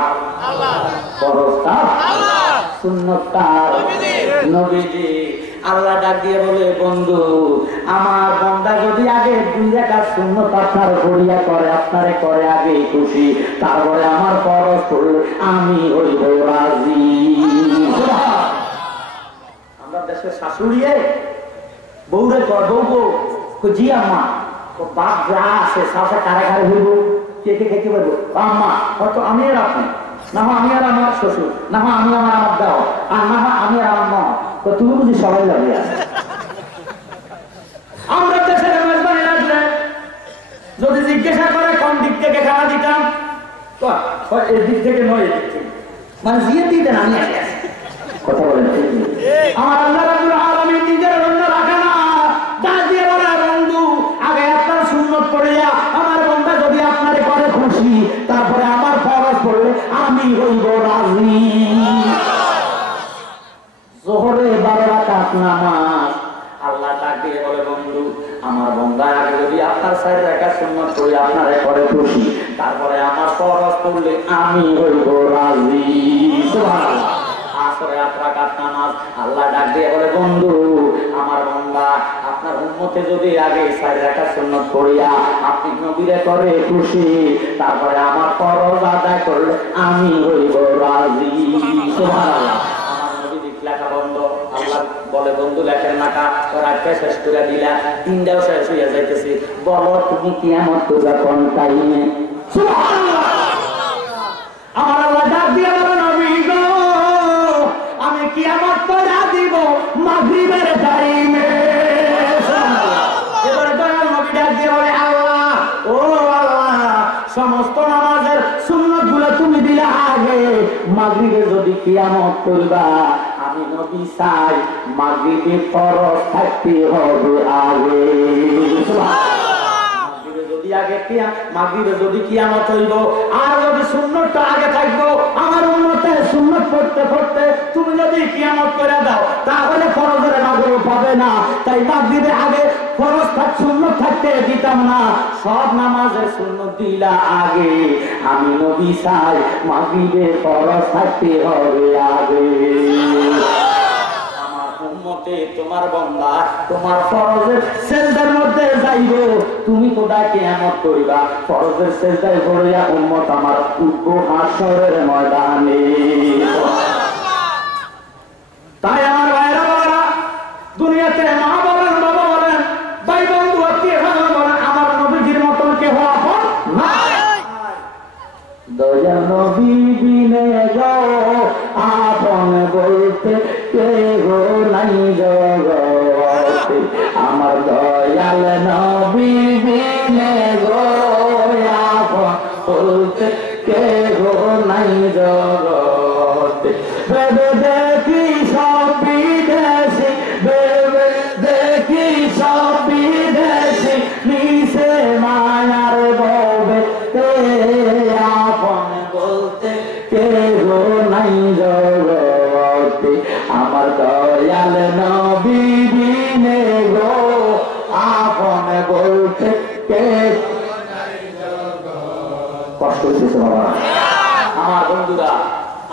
ফরজ কার? সুন্নত কার? নবীজি। আল্লাহ ডাক দিয়ে বলে বন্ধু আমার বান্দা যদি আগে 2 রাকাত সুন্নত আপনার করিয়া করে আপনারে করে আগে খুশি, তারপরে আমার ফরজ করলে আমি হইব রাজি। আমরা দেশের শাশুড়িয়ে বউরে কর বউ জি আম্মা বাপ যা আছে সাথে কারে কারে হইব, কে কে খেতে পারবো? আম্মা হয়তো আমি আর আপনি, না হয় আমি আর আমার শ্বশুর, না হয় আমি আমার আমার দাও, আর না হয় আমি আর আমার মা। তো তুমি বুঝি সবাই লাগে আছে। আমরা দেশের মেজবানি লাগলে যদি জিজ্ঞাসা করে কোন দিক থেকে খানা দিতাম, এর দিক থেকে নয়, এদিক থেকে, মানে জিয়ে দিতেন আমি আগে আছি। কথা বলেন আমার আল্লাহ রাব্বুল আলামিন নিজের জন্য রাখে না, ডাক দিয়ে বলে বন্ধু আগে আপনার সুন্নত পড়িয়া আমার বান্দা যদি আপনারে করে খুশি, তারপরে আমার ফরজ পড়লে আমি হইব রাজি। যোহরে 12 রাকাত নামাজ। আল্লাহ ডাক দিয়ে বলে বন্ধু আমার বান্দা আগে যদি আপনার 4 রাকাত সুন্নত পড়ে আপনারে করে খুশি, তারপরে আমার ফরজ পড়লে আমি হইব রাজি। সুবহানাল্লাহ। আসরে 8 রাকাত নামাজ। আল্লাহ ডাক দিয়ে বলে বন্ধু আমার বান্দা আপনার উম্মতে যদি আগে 4 রাকাত সুন্নত পড়িয়া আপনি নবীরে করে খুশি, তারপরে আমার ফরজ আদায় করলে আমি হইব রাজি। সুবহানাল্লাহ। আমার নবী লেখা বন্ধ। আল্লাহ বলে বন্ধু লেখেন নাকা ওরা শেষ করে দিলা, 3টাও শেষ হইয়া যাইতেছি, বলো তুমি কিয়ামত করবে কোন টাইমে? সুবহানাল্লাহ। আমার আল্লাহ ডাক দিয়ে বলে নবী গো আমি কিয়ামত করা দিব মাগরিবের টাইমে। এবারে দয়াল নবী ডাক সমস্ত নামাজের সুন্নাত গুলো তুমি দিলে আগে, মাগরিবে যদি কিয়ামত করবা আমি নবী চাই মাগরিবে ফরজ থাকতে হবে আগে। মাগরিবে যদি কিয়ামত হইব আর যদি সুন্নতটা আগে থাকবো, আমার উম্মতে সুন্নত পড়তে পড়তে তুমি যদি কিয়ামত করে দাও তাহলে ফরজের মাগরিব পাবে না। তাই মাগরিবে আগে ফরজ সুন্নত থাকতে দিতাম না, সব নামাজের সুন্নত দিলা আগে, আমি নবী চাই মাগরিবে ফরজ থাকতে হবে আগে। তোমার বান্দা তোমার ফরজের সেজদার মধ্যে যাইব, তুমি কোথায় কিয়ামত করিবা ফরজের সেজদায় পড়িয়া উম্মত আমার উঠবো হাশরের ময়দানে। তাই আমার ভাইরা বাবারা, দুনিয়াতে মা বলেন বাবা বলেন ভাই বন্ধু আত্মীয় স্বজন বলেন, আমার নবীজির মতন কেহ আপন নাই। দয়াল নবী বিনে যাও আপন বলতে কেহ নাই জগতে, আমার দয়াল নবী বিনে গো আপন বলতে কেহ নাই জগতে। বেবে দেখি সব বিদেশি, বেবে দেখি সব বিদেশি, নিশে মায়ার ববে আপন বলতে কেহ নাই জগতে, আমার দয়াল নবী বিনে গো আপন বলতে কেহ নাই জগতে। কষ্ট হচ্ছে বাবা আমার বন্ধুরা,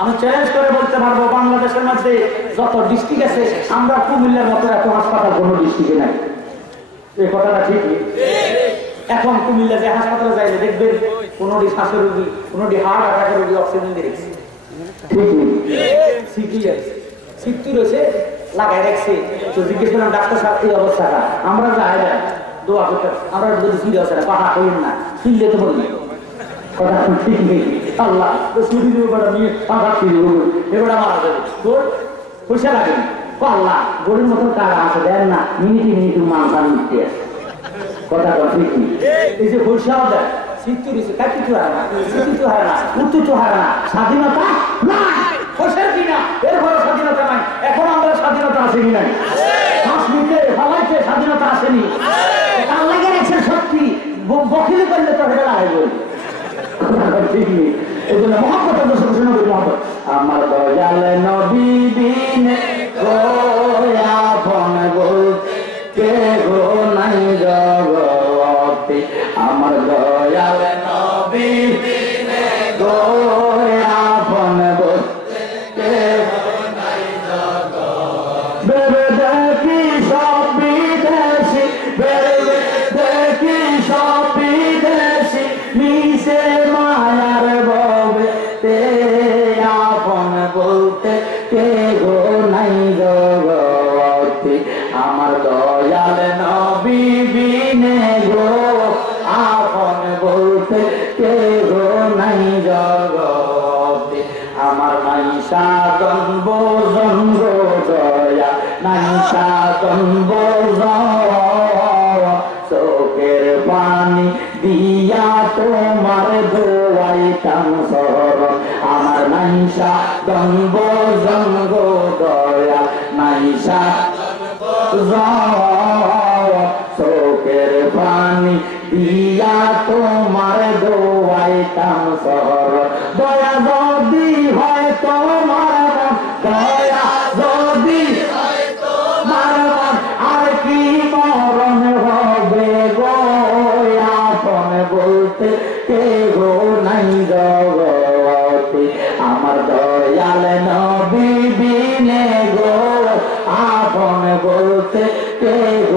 আমি চ্যালেঞ্জ করে বলতে পারবো বাংলাদেশের মধ্যে যত ডিস্ট্রিক্ট আছে আমরা কুমিল্লার মতো এত হাসপাতাল কোনো ডিস্ট্রিক্টে নাই। এই কথাটা ঠিক। এখন কুমিল্লা যে হাসপাতালে যাইলে দেখবেন কোনটি শ্বাসের রোগী, কোনটি হার্ট অ্যাটাকের রোগী অক্সিজেন দিয়ে রেখেছে, সিটি রয়েছে লাগাই রাখছে। তো জিজ্ঞেস করলাম ডাক্তার সাহেব এই অবস্থাটা, আমরা যাই না দোয়া করতে, আমরা যদি ফিরে আসে না পাহা করেন না, ফিরলে তো বলি কথা ঠিক নেই। আল্লাহ ছুটি দিব নিয়ে পাখা ফিরে এবার মারা যাবে, তোর পয়সা লাগে আল্লাহ গরিব মতন কারা আছে দেন না, মিনিটে মিনিটে মানসান নিতে আছে। কথা ঠিক নেই। এই যে পয়সাও দেয় সিদ্ধ দিচ্ছে, তার কিছু হারে না, কিছু হারে না, উত্তু হারে না, স্বাধীনতা নাই পয়সার কিনা এরপরে স্বাধীনতা নাই। এখন আমরা স্বাধীনতা আসেনি নাই, 5 মিনিটে ফলাইছে স্বাধীনতা আসেনি। আল্লাহ গেছে সত্যি বকিলি করলে তো হেরা লাগবে ঠিক নেই। এই জন্য মহব্বত মহব্বত আমার দয়াল নবী বিনে গো আপন বলতে কেহ নাই জগতে, আমার দয়াল নবী বিনে গো আপন বলতে কেহ নাই জগতে। বেবে দেখি সব বিদেশি, বেবে দেখি সব বিদেশি, মিশে মায়ার ববে তে আপন বলতে কেহ নাই জগতে, আমার দয়াল নবী বিনে গো আপন বলতে কেহ নাই জগতে। আমার নাই সাধন বোঝন গো দয়া, নাই সাধন বোঝন, চোখের পানি দিয়া তোমার দোয়াইতাম শরণ, আমার নাই সাধন বোঝন গো দয়া, নাই সাধন বোঝন, চোখের পানি দিয়া তোমার দোয়াইতাম শরণ। দয়া যদি হয় তোমার মন, দয়া যদি হয় তোমার মন, আর কি মরণ হবে গো আপন বলতে কেহ নাই জগতে, আমার দয়াল নবী বিনে গো আপন বলতে কেহ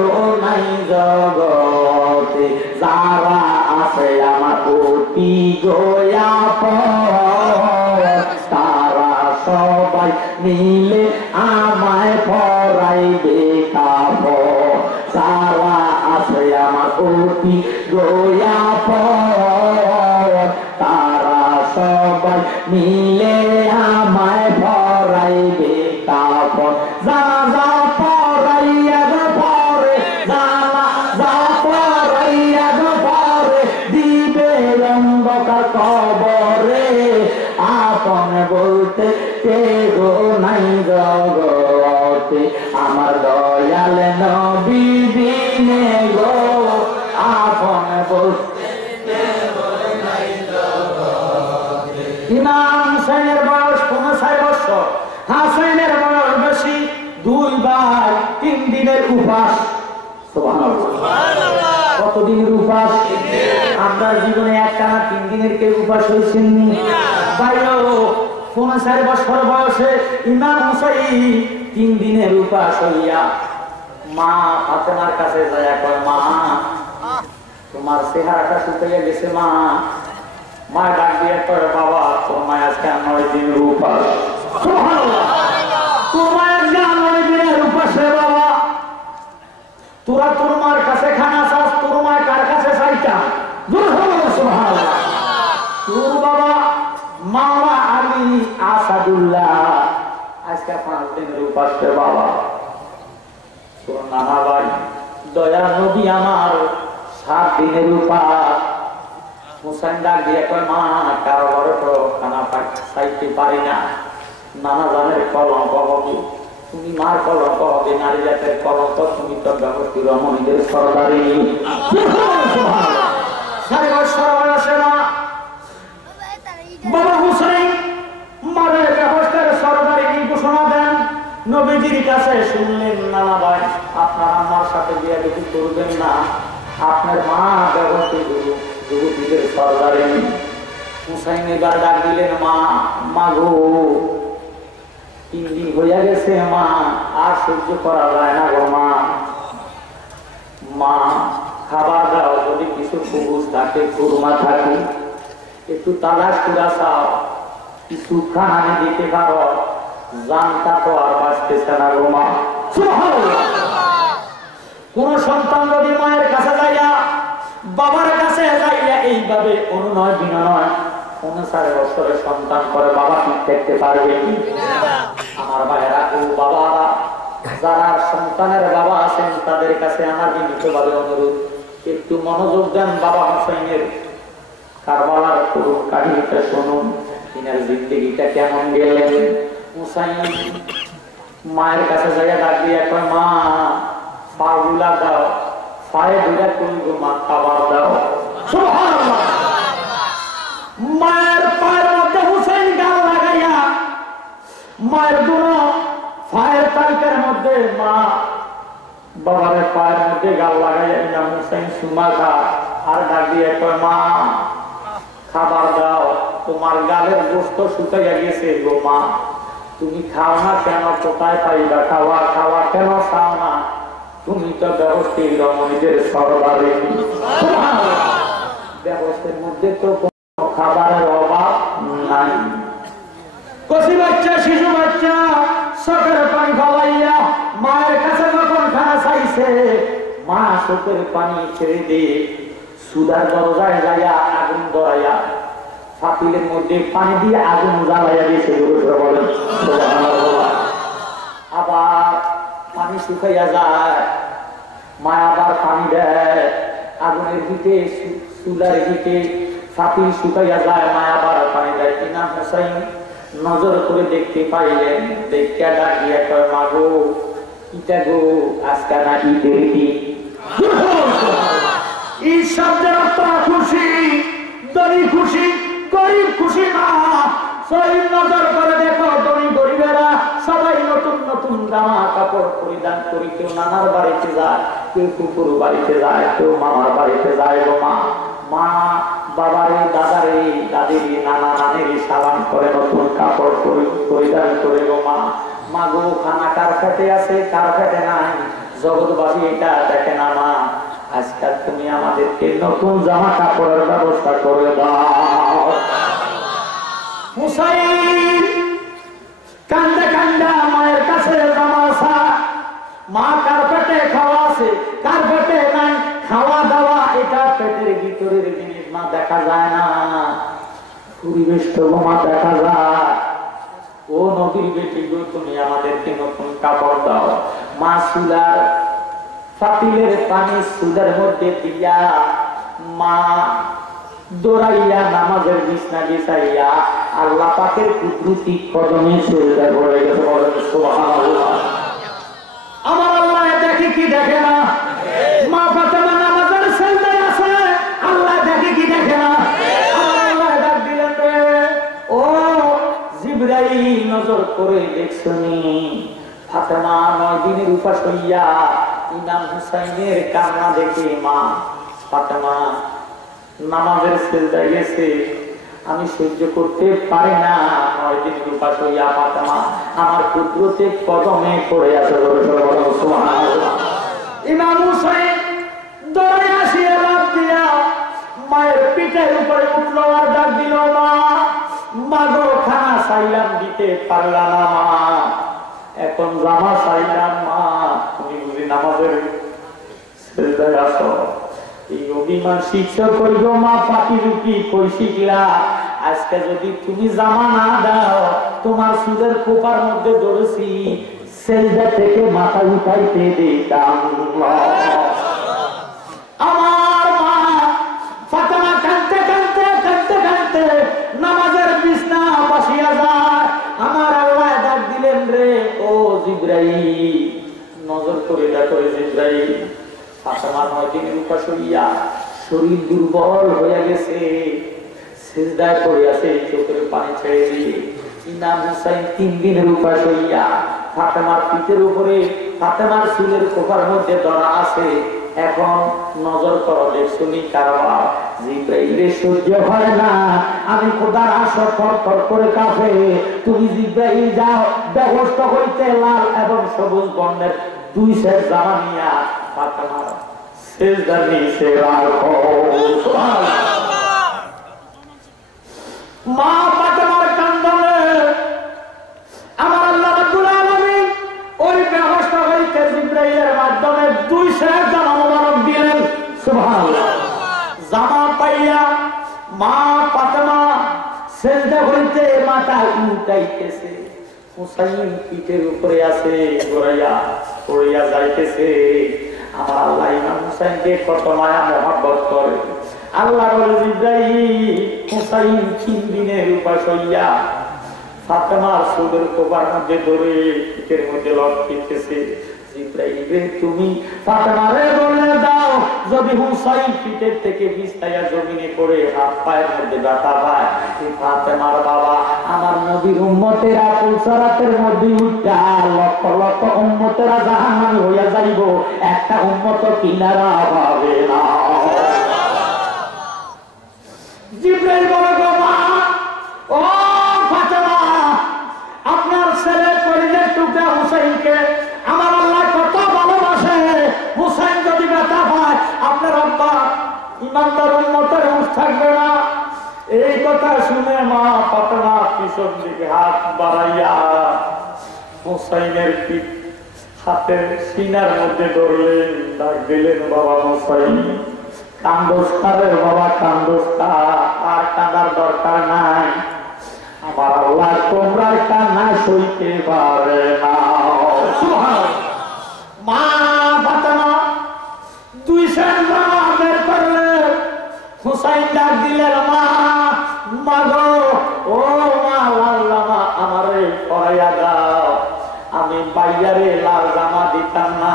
নাই জগতে। যারা আছে আমার অতি গোয়াপন, তারা সবাই মিলে আমায় পরাইবে কাপড়। যারা আছে আমার অতি গোয়াপন, তারা সবাই মিলে আমায় পরাইবে কাপড়। যারা পরাইয়া পরে, যারা পরাইয়া পরে দিবে লম্বা বলতে কেউ নাই জগতে, আমার দয়াল নবী বিনে গো আপন বলতে কেউ নাই জগতে। ইমাম হুসাইনের বয়স ৫৯ বছর, হাসাইনের বয়স বেশি, 2 ভাই 3 দিনের উপাস। কত দিনের উপাস? আমরা জীবনে একটানা 3 দিনের কেউ উপাস হয়েছেন? বাইরে ৫৯ বছর বয়সে ইমাম হুসাইন 3 দিনের উপাস হইয়া মা ফাতেমার কাছে যায়, কয় মা তোমার চেহারাটা শুকিয়ে গেছে মা। মা ডাক দিয়ে কয় বাবা তোর মা আজকে 9 দিনের উপাস। সুবহানাল্লাহ, তোর মা আজকে 9 দিনের উপাস রে বাবা। তোরা তোর মার কাছে খানা চাস, তোর মা কার কাছে চাইতা? সুবহানাল্লাহ। তোর বাবা মাওলা আলী আসাদুল্লাহ আজকে 5 দিনের উপাস রে বাবা। তোর নানা ভাই দয়ার নবী আমার 7 দিনের উপাস। হুসাইন ডাক দিয়ে কয় মা কারো ঘরে তো খানা চাইতে পারি না, নানা জানের কলঙ্ক হবে, তুমি মার কলঙ্ক হবে, নারী জাতের কলঙ্ক, তুমি তো ব্যবস্থিত রমণীদের সরদারি। 6 বছর বয়সে মা বাবা হুসাইন মারের ব্যবস্থার সরদারি ঘোষণা দেন। নবীজির কাছে শুনলেন নানা ভাই আপনার আমার সাথে বিয়ে কিছু করবেন না, আপনার মা ব্যবস্থিত যুবতীদের সরদারি। হুসাইন এবার ডাক দিলেন মা, মা গো 3 দিন হইয়া গেছে মা, আর সহ্য করা যায় না গো মা। মা খাবার দাও, যদি কিছু সবুজ থাকে, খুরমা থাকে, একটু তালাশ করে চাও, কিছু খানা দিতে পারো, জানটা তো আর বাঁচতেছে না গো মা। কোন সন্তান যদি মায়ের কাছে যাইয়া বাবার কাছে যাইয়া এইভাবে অনুনয় বিনয় ৫৯ বছরের সন্তান করে, বাবা ঠিক দেখতে পারবে? আমার ভাইয়েরা ও বাবারা যারা সন্তানের বাবা আছেন তাদের কাছে আমার বিনীতভাবে অনুরোধ, একটু মনোযোগ দেন। বাবা হুসাইনের কারবালার করুন কাহিনীটা শুনুন, তিনার জিন্দেগিটা কেমন গেলেন। হুসাইন মায়ের কাছে যাইয়া ডাক দিয়ে কয় মা পা গুলা দাও, পায়ে দুটা করবো মা, খাবার দাও। সুবহানাল্লাহ। মায়ের পায়ের মধ্যে হুসাইন গাল লাগাইয়া মায়ের দুনো পায়ের তালুকের মধ্যে মা বাবার পায়ের মধ্যে গাল লাগাইয়া ইমাম হুসাইন সুমা খা আর ডাক দিয়ে কয় মা খাবার দাও, তোমার গালের গোস্ত শুকাইয়া গেছে গো মা, তুমি খাও না কেন? কোথায় পাইবা খাওয়া? খাওয়া কেন খাও না? তুমি তো ব্যবস্থিত রমণীদের সরদারি। ব্যবস্থার মধ্যে তো কোনো খাবারের অভাব নাই। কচি বাচ্চা শিশু বাচ্চা চোখের পানি খাওয়াইয়া মায়ের কাছে যখন খানা চাইছে, মা চোখের পানি ছেড়ে দিয়ে সুদার দরজায় যাইয়া আগুন ধরাইয়া পাতিলের মধ্যে পানি দিয়ে আগুন জ্বালাইয়া দিয়েছে। বলেন আবার পানি শুকাইয়া যায়, মা আবার পানি দেয় আগুনের ভিতরে, চুলার ভিতরে পাতিল শুকাইয়া যায়, মা আবার পানি দেয়। ইমাম হুসাইন নজর করে দেখতে পাইলেন, দেখতে ডাকিয়া কয় মা গো ইটা গো আজকে না ঈদের দিন। ঈদ শব্দের অর্থ খুশি, দরি খুশি, গরিব খুশি না। শরীর নজর করে দেখো ধনী গরিবেরা সবাই নতুন নতুন জামা কাপড় পরিধান করি, কেউ নানার বাড়িতে যায়, কেউ কুকুর বাড়িতে যায়, কেউ মামার বাড়িতে যায় গো মা। মা বাবারে দাদারে দাদির নানা নানের সালাম করে নতুন কাপড় পরিধান করে গো মা। মা গো খানা কার পেটে আছে কার পেটে নাই জগৎবাসী এটা দেখে না মা, আজকাল তুমি আমাদেরকে নতুন জামা কাপড়ের ব্যবস্থা করে দাও। হুসাইন কান্দা কান্দা মায়ের কাছে জামাসা, মা কার পেটে খাওয়া আছে কার পেটে নাই, খাওয়া দাওয়া এটা পেটের ভিতরের জিনিস মা, দেখা যায় না, পরিবেশ তো মা দেখা যায়। ও নবীর বেটি গো তুমি আমাদেরকে নতুন কাপড় দাও। মা সুলার পাতিলের পানি সুদের মধ্যে দিয়া মা দৌড়াইয়া নামাজের বিছনা বিছাইয়া আল্লাহ পাকের কুদরতি কদমে সিজদা করে গেছে। বলেন সুবহানাল্লাহ। আমার আল্লাহ দেখে কি দেখে না? মা ফাতেমা নামাজের সিজদায় আছে, আল্লাহ দেখে কি দেখে না? আমার আল্লাহ ডাক দিলেন, রে ও জিবরাইল, নজর করে দেখছনি ফাতেমা 9 দিনের উপাস হইয়া ইমাম হুসাইনের কান্না দেখে মা ফাতেমা নামাজের সিজদায় গেছে, আমি সহ্য করতে পারি না। 9 দিনের উপাস হইয়া ফাতেমা আমার কুদরতে কদমে পড়ে আছে। সুবহানাল্লাহ। ইমাম হুসাইন দৌড়ে আসিয়া লাফ দিয়া মায়ের পিঠের উপরে উঠলো আর ডাক দিল, মা মাগো, খানা চাইলাম দিতে পারলাম না মা, এখন জামা চাইলাম মা, তুমি বুঝি নামাজের সিজদায় আছো? এই অভিমান শিক্ষা করিব মা, পাখি রুটি কই শিখলা? আজকে যদি তুমি জামা না দাও, তোমার সুদের কোপার মধ্যে ধরেছি, সিজদা থেকে মাথা উঠাইতে দিতাম। আমার মা ফাতেমা কাঁদতে কাঁদতে কাঁদতে কাঁদতে নামাজের বিছনা বসিয়া যায়। আমার আল্লাহ ডাক দিলেন, রে ও জিবরাইল, নজর করে দেখো জিবরাইল, ফাতেমা 9 দিনের উপাস হইয়া শরীর দুর্বল হয়ে গেছে, সিজদায় পড়ে আছে, চোখের পানি ছেড়ে দিয়ে। ইমাম হুসাইন 3 দিনের উপাস হইয়া ফাতেমার পিঠের উপরে ফাতেমার চুলের কোপার মধ্যে ধরা আছে। এখন নজর করো, দেখছনি কারবার? জিবরাইলের সহ্য হয় না, আমি খোদার আসর থরথর করে কাঁপে। তুমি জিবরাইল যাও, ব্যবস্থা হইতে লাল এবং সবুজ বর্ণের 2 সেট জামা নিয়া ফাতেমার সিজদার নিচে রাখো। মা ফাতেমার কান্দনে আমার আল্লাহ রাব্বুল আলামিন ওই ব্যবস্থা হইতে জিবরাইলের মাধ্যমে 2 সেট জামা মোবারক দিলেন। সুবহানাল্লাহ। জামা পাইয়া মা ফাতেমা সিজদা হইতে মাথা উঠাইতেছে, হুসাইন পিঠের উপরে আছে, গোরাইয়া পড়িয়া যাইতেছে। আমার আল্লাহ ইমাম হুসাইনকে কত মায়া মহব্বত করে। আল্লাহ বলে, জিবরাইল, হুসাইন 3 দিনের উপাস হইয়া ফাতেমার সুদের কোপার মধ্যে ধরে পিঠের মধ্যে লটকিতেছে। জিবরাইল, তুমি ফাতেমারে বলে দাও, যদি হুসাইন পিঠের থেকে বিছাইয়া জমিনে পড়ে হাত পায়ের মধ্যে ব্যথা পায়, ফাতেমার বাবা আমার নবীর উম্মতেরা পুলসরাতের মধ্যে উঠা লক্ষ লক্ষ উম্মতেরা জাহান্নামী হইয়া যাইব, একটা উম্মত কিনারা পাবে না। জিবরাইল বলে, গো মা, ও ফাতেমা, আপনার ছেলে পরিজের টুকরা হুসাইনকে আমার আল্লাহ কত ভালোবাসে। হুসাইন যদি ব্যথা পায়, আপনার আব্বা ইমানদার উম্মতের হুঁশ থাকবে না। এই কথা শুনে মা ফাতেমা পিছন দিকে হাত বাড়াইয়া হুসাইনের পিঠ হাতে সিনার মধ্যে ধরলেন, ডাক দিলেন, বাবা হুসাইন, কান্দোস রে বাবা, কান্দোস, আর কাঁদার দরকার নাই। আমার আল্লাহ তোমরা কান্না সইতে পারে না। মা ফাতেমা 2 সেট জামা বের করলে। হুসাইন ডাক দিলেন, মা, মাগো, ও মা, লাল জামা আমারে পরাইয়া দাও, আমি বাইয়ারে লাল জামা দিতাম না।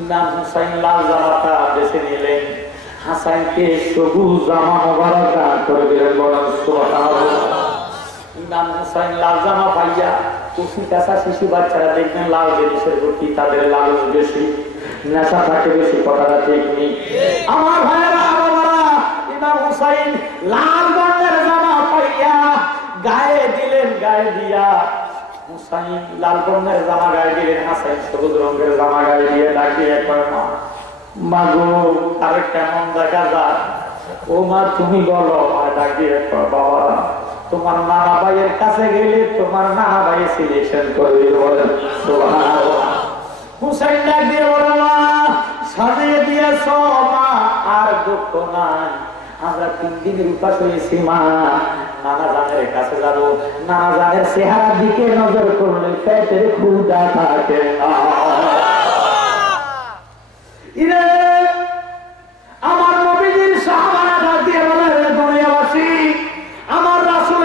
ইমাম হুসাইন লাল জামাটা বেছে নিলেন, হাসানকে সবুজ জামা মোবারক দান করে দিলেন। বলেন সুবহানাল্লাহ। ইমাম হুসাইন লাল জামা পাইয়া, কুচি কাঁচা শিশু বাচ্চারা দেখবেন লাল জিনিসের প্রতি তাদের লালচ বেশি, নেশা থাকে বেশি, কথাটা ঠিক নেই? আমার ভাইয়েরা, বাবারা, ইমাম হুসাইন লাল বর্ণের জামা পাইয়া গায়ে দিলেন, গায়ে দিয়া হুসাইন লাল বর্ণের জামা গায়ে দিলেন, হাসান সবুজ রঙের জামা গায়ে দিয়ে ডাকিয়ে কয়, মা, মাগো, আরে কেমন দেখা যায়? ও মা, তুমি বলো। ডাকিয়ে কয়, বাবা, তোমার নানা ভাইয়ের কাছে গেলে তোমার নানা ভাই সিলেকশন করে। বলেন সুবহানাল্লাহ। হুসাইন ডাক দিয়ে বলে, মা, সাজিয়ে দিয়েছ মা, আর দুঃখ নাই, আমরা 3 দিনের উপাস হয়েছি মা, নানা জানের কাছে যাবো, নানা জানের চেহারার দিকে নজর করলে পেটের ক্ষুধা থাকে না। আমার নবীজির সাহাবারা ডাক দিয়ে বলে, দুনিয়াবাসী, আমার রাসূল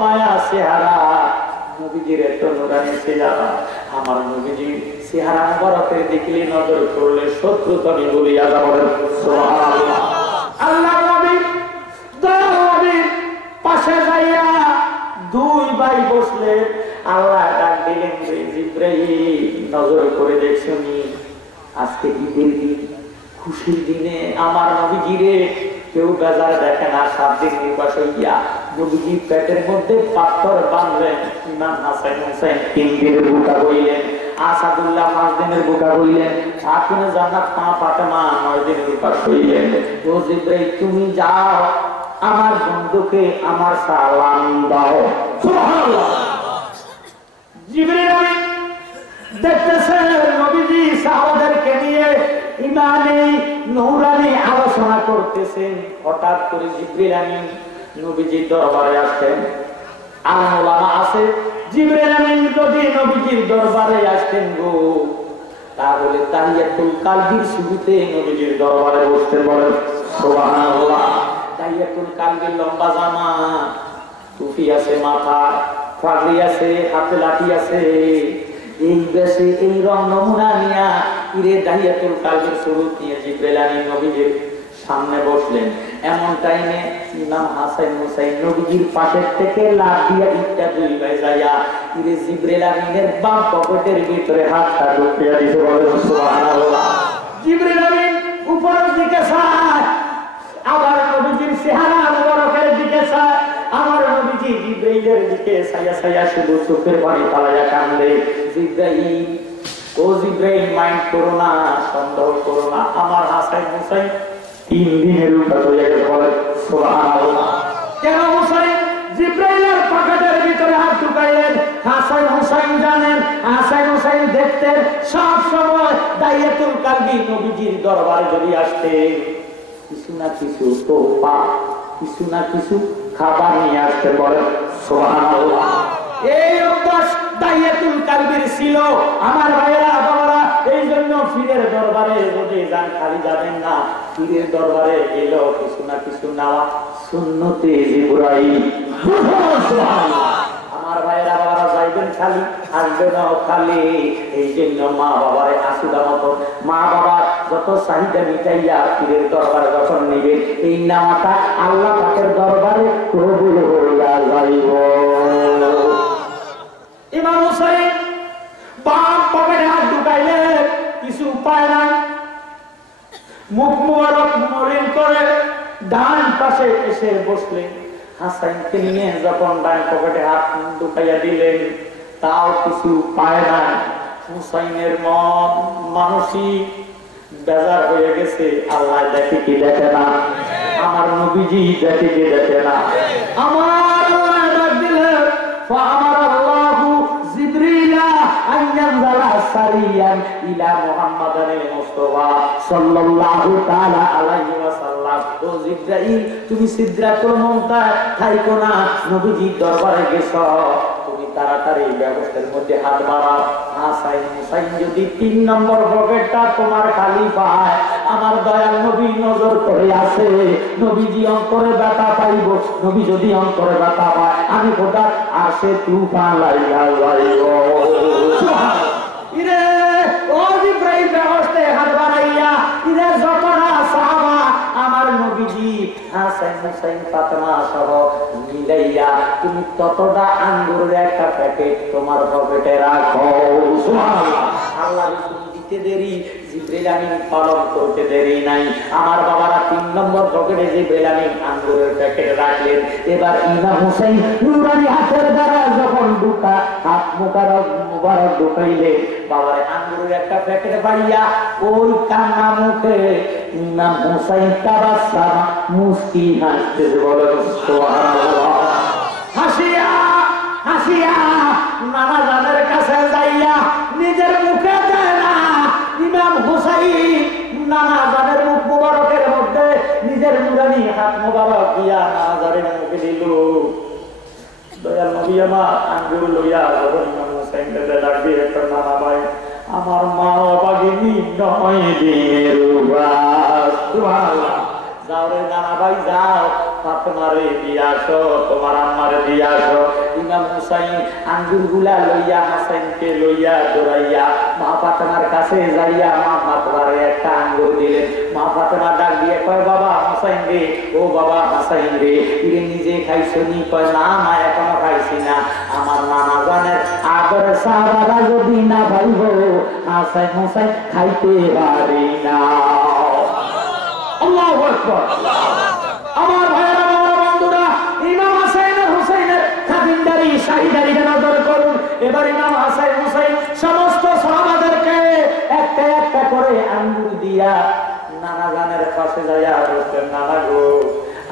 মায়া চেহারা, নবীজির এত নুরানি চেহারা, আমার নবীজি চেহারা মুবারকের দিকে নজর করলে শত্রু তবে বলিয়া যাবেন। সুবহানাল্লাহ। আল্লাহ নবী দয়াল নবীর পাশে যাইয়া দুই ভাই বসলে আল্লাহ ডাক দিলেন, জিবরাইল নজর করে দেখছনি আজকে ঈদের দিন, খুশির দিনে আমার নবীজিরে কেউ বেজার দেখে না। 7 দিন নির্বাস হইয়া নবীজি পেটের মধ্যে পাথর বাঁধলেন। ইমাম হাসান হুসাইন 3 দিনের বুকা হইলেন, আসাদুল্লাহ 5 দিনের বুকা হইলেন, খাতুনে জান্নাত মা ফাতেমা 9 দিনের বুকা হইলেন। ও জিবরাইল তুমি যাও, আমার বন্ধুকে আমার সালাম দাও। সুবহানাল্লাহ। জিবরাইল দেখতেছেন নবীজি সাহাবাদেরকে নিয়ে ইমানি নূরানি আলোচনা করতেছেন। হঠাৎ করে জিবরাইল আমিন নবীজির দরবারে আসেন। আলেম ওলামা আছে, জিবরাইল আমিন যদি নবীজির দরবারে আসতেন গো, তাহলে তাহিয়াতুল কালবির শুরুতে নবীজির দরবারে বসতে বলেন। সুবহানাল্লাহ। তাহিয়াতুল কালবির লম্বা জামা, টুপি আছে মাথায়, পাগড়ি আছে, হাতে লাঠি আছে, এই বেশে এই রং নমুনা নিয়া ইরে তাহিয়াতুল কালবির শুরুত নিয়ে জিবরাইল আমিন নবীজির সামনে বসলেন। এমন টাইমে ইমাম হাসান হুসাইন নবীজির পাশের থেকে লাফ দিয়া ইটটা দুই ভাই যাইয়া ইরে জিবরাইল আমিনের বাম পকেটের ভিতরে হাতটা ঢুকিয়ে দিতে বলেন। সুবহানাল্লাহ। জিবরাইল আমিন উপরের দিকে চায়, আবার নবীজির চেহারা মুবারকের দিকে চায়, আমার নবীজি জিবরাইলের দিকে ছায়া ছায়া শুধু চোখের পানি ফালাইয়া কান্দে। জিবরাইল, ও জিবরাইল মাইন্ড করো না, সন্দেহ করো না, আমার হাসান হুসাইন 3 দিনের উপাস হয়ে গেছে বলেন। সুবহানাল্লাহ। কেন হুসাইন জিবরাইলের পকেটের ভিতরে হাত ঢুকাইলেন? হাসান হুসাইন জানেন, হাসান হুসাইন দেখতেন সব সময় দাইয়াতুল কালবি নবীজির দরবারে যদি আসতেন কিছু না কিছু তোফা, কিছু না কিছু খাবার নিয়ে আসতে বলেন। সুবহানাল্লাহ। এই অভ্যাস দাইয়াতুল কালবির ছিল। আমার ভাইয়েরা বাবারা, এই জন্য পীরের দরবারে যদি যান খালি যাবেন না, পীরের দরবারে গেল কিছু না কিছু নেওয়া সুন্নতে জিবরাইল। আমার ভাইয়েরা বাবারা যাইবেন খালি, আসবেন খালি। এই জন্য মা বাবারে আসুদা মতো মা বাবার যত চাহিদা মিটাইয়া পীরের দরবারে যখন নিবে, এই নামাটা আল্লাহ পাকের দরবারে কবুল হইয়া যাইব। ইমাম হুসাইন বাম পকেটে হাত ঢুকাইলে কিছু উপায় নাই, মুখ মুবারক মলিন করে ডান পাশে এসে বসলেন। হাসাইনকে নিয়ে যখন ডান পকেটে হাত ঢুকাইয়া দিলেন, তাও কিছু পায় না। হুসাইনের মন মানসিক বেজার হয়ে গেছে। আল্লাহ দেখে কি দেখে না? আমার নবীজি দেখে কি দেখে না? আমার আল্লাহ ডাক দিলেন, ফাআমার আল্লাহু জিবরিলা আন ইয়ানজালা সারিয়ান ইলা মুহাম্মাদিন মুস্তাফা সাল্লাল্লাহু তাআলা আলাইহি ওয়াসাল্লাম। ও জিবরাইল, তুমি সিদরাতুল মুনতাহা থাইকো না, নবীজির দরবারে গেছো, তুমি তাড়াতাড়ি ব্যবস্থার মধ্যে হাত বাড়াও। হাসান হুসাইন যদি 3 নম্বর পকেটটা তোমার খালি পায়, আমার দয়াল নবী নজর করে আছে, নবীজি অন্তরে ব্যথা পাইব। নবী যদি অন্তরে ব্যথা পায়, আমি খোদা আসে তুফান লাইয়া যাইব। ইরে ও জিবরাইল ব্যবস্থায় হাত বাড়াইয়া ইরে যখন সাহাবা আমার নবীজি হাসান হুসাইন ফাতেমা সহ মিলাইয়া তুমি ততটা আঙ্গুরের একটা প্যাকেট তোমার পকেটে রাখো। সুবহানাল্লাহ। আল্লাহ রাসূল দিতে দেরি, জিবরাইল আমিন পালন করতে দেরি নাই। আমার বাবারা 3 নম্বর পকেটে জিবরাইল আমিন আঙ্গুরের প্যাকেট রাখলেন। এবার ইমাম হুসাইন নুরানি হাতের দ্বারা যখন ঢুকা হাত মুবারক ঢুকাইলে, বাবারে আঙ্গুরের একটা প্যাকেট পাইয়া ওই কান্না মুখে ইমাম হুসাইন তাবাসসাম মুস্কি হাসতে বলেন। সুবহানাল্লাহ। হাসিয়া হাসিয়া নানা জানের কাছে যাইয়া নিজের মুখে দেয় না, ইমাম হুসাইন নানা জানের মুখ মুবারকের মধ্যে নিজের নুরানি হাত মুবারক দিয়া নানা জানের মুখে দিল। দয়াল নবী আমার আঙ্গুর লইয়া যখন ইমাম হুসাইনকে ডাকবে, একটা নানা ভাই আমার মা অবাগিনী 9 দিনের উপাস। সুবহানাল্লাহ। যাও রে নানা ভাই যাও, ফাতেমারে দিয়ে আসো, তোমার আম্মারে দিয়ে আসো। ইমাম হুসাইন আঙ্গুর গুলা লইয়া হাসাইনকে লইয়া দৌড়াইয়া মা ফাতেমার কাছে যাইয়া মা ফাতেমারে একটা আঙ্গুর দিলেন। মা ফাতেমা ডাক দিয়ে কয়, বাবা হুসাইন রে, ও বাবা হাসাইন রে, তুই নিজে খাইছো নি? কয়, না মা এখনো খাইছি না, আমার নানা জানের আগের সাহাবারা যদি না ভাইব হাসাইন হুসাইন খাইতে পারি না। আল্লাহু আকবার। আমার ভাইয়েরা, আমার বন্ধুরা, ইমাম হাসান আর হুসাইনের খাদিমদারি শাহিদারিকে নজর করুন। এবার ইমাম হাসান হুসাইন সমস্ত সাহাবাদেরকে একটা একটা করে আঙ্গুর দিয়া নানা জানের পাশে যাইয়া বলতেন, নানা গো,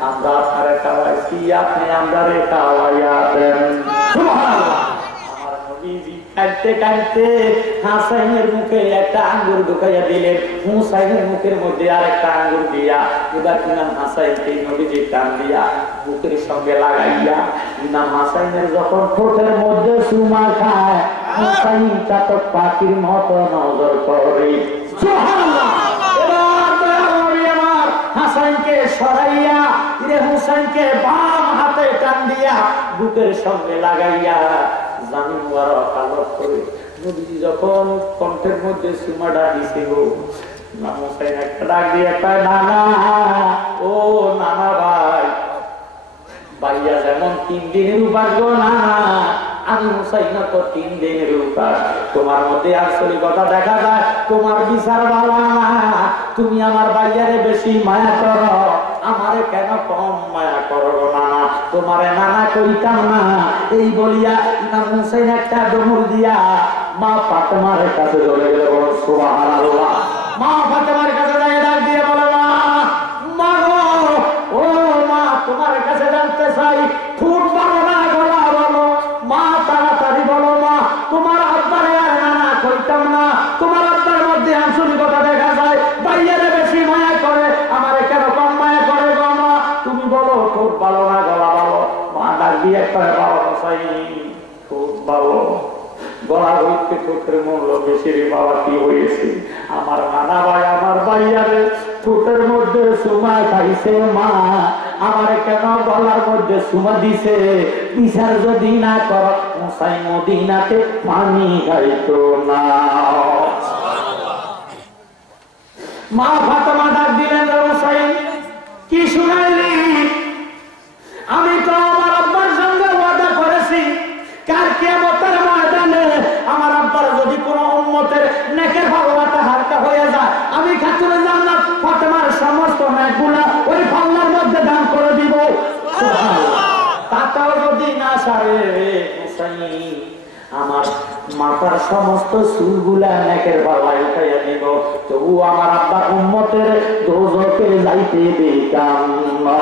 আমরা আপনারে খাওয়াইছি, আপনি আমরারে খাওয়াইয়া দেন। সুবহানাল্লাহ। আমার নবীজি কাঁদতে কাঁদতে হাসাইনের মুখে একটা আঙ্গুর ঢুকাইয়া দিলেন, হুসাইনের মুখের মধ্যে আর একটা আঙ্গুর দিয়া এবার ইমাম হাসাইনকে নবীজি টান দিয়া বুকের সঙ্গে লাগাইয়া ইমাম হাসাইনের যখন ঠোঁটের মধ্যে চুমা খায়, হুসাইন চাতক পাখির মতো নজর করে। সুবহানাল্লাহ। হাসাইনকে সরাইয়া হুসাইনকে বাম হাতে টান দিয়া বুকের সঙ্গে লাগাইয়া জামিন মুবারক আলোক করে নবীজি যখন কণ্ঠের মধ্যে সুমাটা দিছিল, ইমাম হুসাইন একটা ডাক দিয়ে কয়, নানা, ও নানা ভাই, ভাইয়া যেমন 3 দিনের উপাস গো নানা, আমি হুসাইন তো 3 দিনের উপাস। তোমার মধ্যে আঞ্চলিকতা দেখা যায়, তোমার বিচার ভালো না, তুমি আমার ভাইয়ারে বেশি মায়া করো, আমারে কেন কম মায়া করো নানা, তোমারে নানা কইতাম না। এই বলিয়া ইমাম হুসাইন একটা দমুর দিয়া মা ফাতেমার কাছে চলে গেল। সুবহানাল্লাহ। মা ফাতেমার কাছে যায়, ডাক দিয়ে বলে, মা, মা গো, ও মা, তোমার কাছে জানতে চাই, ঠোঁট বলো না গলা বলো, মা তাড়াতাড়ি বলো, মা, তোমার আব্বারে আর নানা কইতাম না, তোমার আব্বার মধ্যে আঞ্চলিকতা দেখা যায়, ভাইয়ারে বেশি মায়া করে, আমারে কেন কম মায়া করে গো মা, তুমি বলো, ঠোঁট বলো না গলা বলো। মা ডাক দিয়ে করে, বাবা হুসাইন, ঠোঁট বলো, গলা হইতে ঠোঁটের মূল্য বেশি রে বাবা, কি হয়েছে? আমার নানা ভাই আমার ভাইয়ারে ঠোঁটের মধ্যে সুমা খাইছে, মা আমার কেন গলার মধ্যে সুমা দিছে? বিচার যদি না কর, হুসাইন মদিনাতে পানি খাইতো না। মা ফাতেমা ডাক দিলেন, হুসাইন, কি শুনাইলি? আমি তো আমার আব্বার সঙ্গে ওয়াদা করেছি, কার কিয়ামতের ময়দানে আমার আব্বার যদি কোনো উম্মতের নেকের ভালোবাসা হালকা হয়ে যায়, আমি খাতুনে জান্নাত ফাতেমার সমস্ত নেকগুলা ওই পাল্লার মধ্যে দান করে দিব। তাতেও যদি না সারে হুসাইন, আমার মাথার সমস্ত চুলগুলা নেকের ভালাই উঠাইয়া দিব, তবু আমার আব্বা উম্মতের দোজখে যাইতে দিতাম না।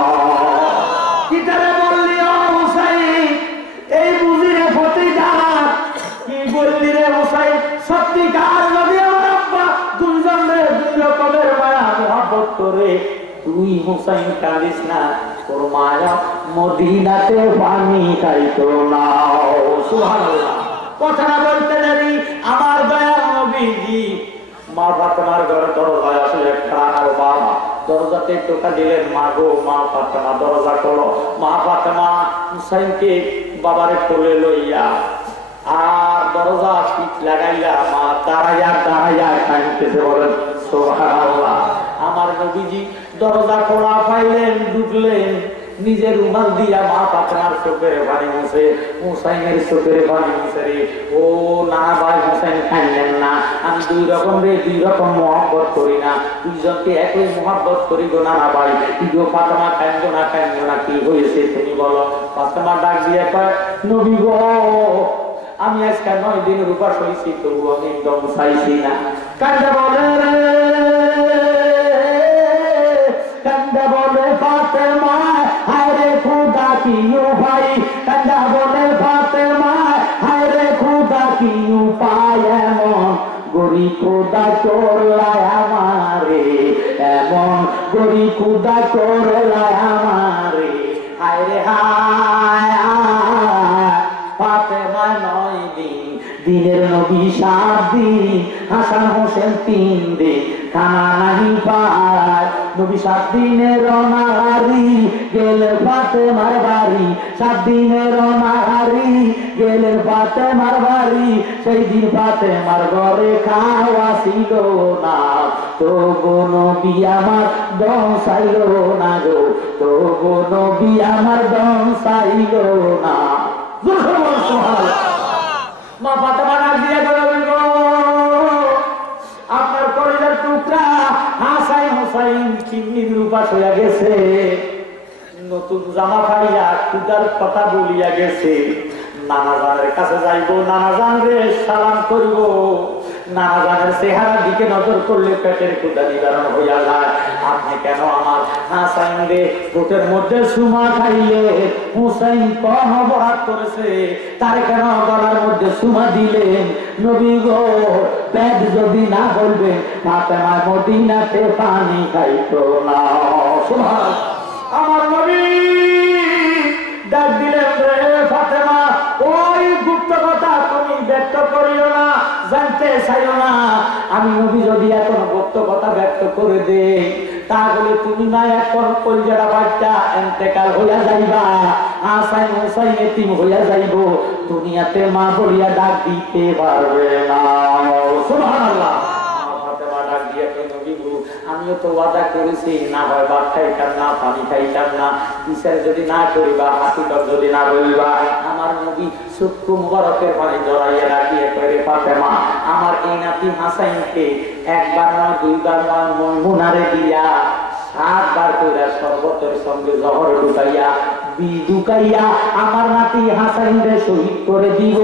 কি তারা বললি ও হুসাইন, এই বুঝিরে ফতিদার, কি বললি রে হুসাইন? সত্যিকার যদি আমার আব্বা দুইজনের 2 রকমের মায়া মহব্বত করে, তুই হুসাইন কাঁদিস না, তোর মায়া মদিনাতে পানি খাইতো না। সুবহানাল্লাহ। কথাটা বলতে দেরি আমার দয়াল নবীজি মা ফাতেমার ঘরে দরজায় আসলে একটা আর বাবা দরজাতে টোকা দিলেন, মা গো, মা ফাতেমা দরজা করো। মা ফাতেমা হুসাইনকে বাবারে কোলে লইয়া আর দরজা পিঠ লাগাইয়া মা দাঁড়াইয়া দাঁড়াইয়া কাঁদতেছে। বলেন সুবহানাল্লাহ। আমার নবীজি দরজা খোলা পাইলেন, ঢুকলেন, নিজের রুমাল দিয়া মা ফাতেমার চোখের পানি মুছে, হুসাইনের চোখের পানি মুছে। রে ও না ভাই হুসাইন, কাঁদলেন না, আমি 2 রকম রে 2 রকম মহব্বত করি না, দুইজনকে একই মহব্বত করি গো নানা ভাই। গো ফাতেমা, কাঁদো না, কাঁদো না, কি হয়েছে তুমি বলো? ফাতেমা ডাক দিয়ে কয়, নবী গো, আমি আজকে 9 দিনের উপাস হয়েছি, তবু আমি একদম চাইছি না। কান্দা বলে রে, কান্দা বলে ফাতেমা, হায় রে খুদা কি ভাই, কান্দা বলে ফাতেমা, হায় রে খুদা কি উপায়, এমন গরি খুদা করলায় আমারে, এমন গরি খুদা করলায় আমারে, হায় রে হায়। ফাতেমা 9 দিন, দিনের নবী 7 দিন, হাসান হোসেন 3 দিন, খানা নাহি পায়, নবী 7 দিনের রনারি গেলেন ফাতেমার বাড়ি, 7 দিনের রনারি গেলেন ফাতেমার বাড়ি। সেই দিন ফাতেমার ঘরে খাওয়া ছিল না, তবু নবী আমার দম চাইল না গো, তবু নবী আমার দম চাইল না। মা ফাতেমা ডাক দিয়ে বলবেন, গো আপনার কলিজার টুকরা হাসাইন হুসাইন চিন্নির উপাস হইয়া গেছে, নতুন জামা পাইয়া ক্ষুদার কথা বলিয়া গেছে। নানা জানের কাছে যাইব, নানা জান রে সালাম করিব। নানা জানের চেহারার দিকে নজর করলে পেটের ক্ষুদা নিবারণ হইয়া যায়। আপনি কেন আমার হাসাইন রে পেটের মধ্যে সুমা খাইলে? হুসাইন কম অপরাধ করেছে, তার কেন গলার মধ্যে সুমা দিলেন? নবী গো, পেট যদি না বলবেন ফাতেমা মদিনাতে পানি খাইতো না। সুবহানাল্লাহ। আমার নবী ডাক দিলেন, রে ফাতেমা, ওই গুপ্ত কথা তুমি ব্যক্ত করিও না, জানতে চাইও না। আমি নবী যদি এখন গুপ্ত কথা ব্যক্ত করে দেই, তাহলে তুমি না এখন কলিজাটা বাচ্চা এন্তেকাল হইয়া যাইবা, হাসাইন হুসাইন এতিম হইয়া যাইব, দুনিয়াতে মা বলিয়া ডাক দিতে পারবে না। সুবহানাল্লাহ। আমিও তো ওয়াদা করেছি, না হয় ভাত খাইতাম না, পানি খাইতাম না, বিচার যদি না করিবা, হাতিটা যদি না বলিবা। আমার নবী চক্ষু মুবারকের পানি জড়াইয়া রাখিয়ে করে, ফাতেমা আমার এই নাতি হাসাইনকে একবার নয়, দুইবার নয়, মুনারে দিয়া 7 বার কইরা শরবতের সঙ্গে জহর ঢুকাইয়া ঢুকাইয়া আমার নাতি হাসাইনকে শহীদ করে দিব।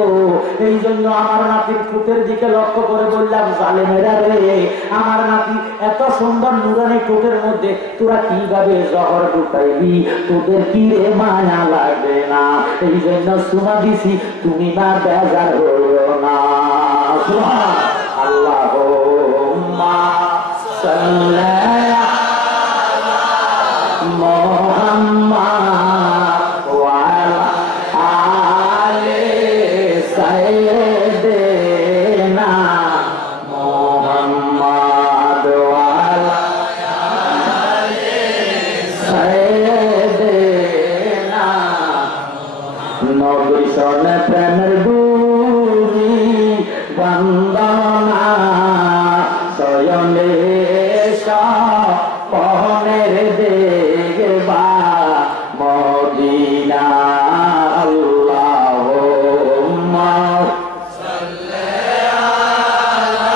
এই জন্য আমার নাতির ঠোঁটের দিকে লক্ষ্য করে বললাম, জালেমেরা রে, আমার নাতি এত সুন্দর নুরানি ঠোঁটের মধ্যে তোরা কিভাবে জহর ঢুকাইবি? তোদের কি রে মায়া লাগবে না? এই জন্য সুমা দিছি, তুমি না বেজার হইও না। আল্লাহুম্মা সাল্লি মুহাম্মাদ ওয়া আলি সাইয়্যিদিনা মুহাম্মাদ ওয়া আলি সাইয়্যিদিনা। নবী সনে প্রেমের ডুরি বন্দনা সয়নে পনের দেখবা মদিনা। আল্লাহুম্মা সাল্লি আলা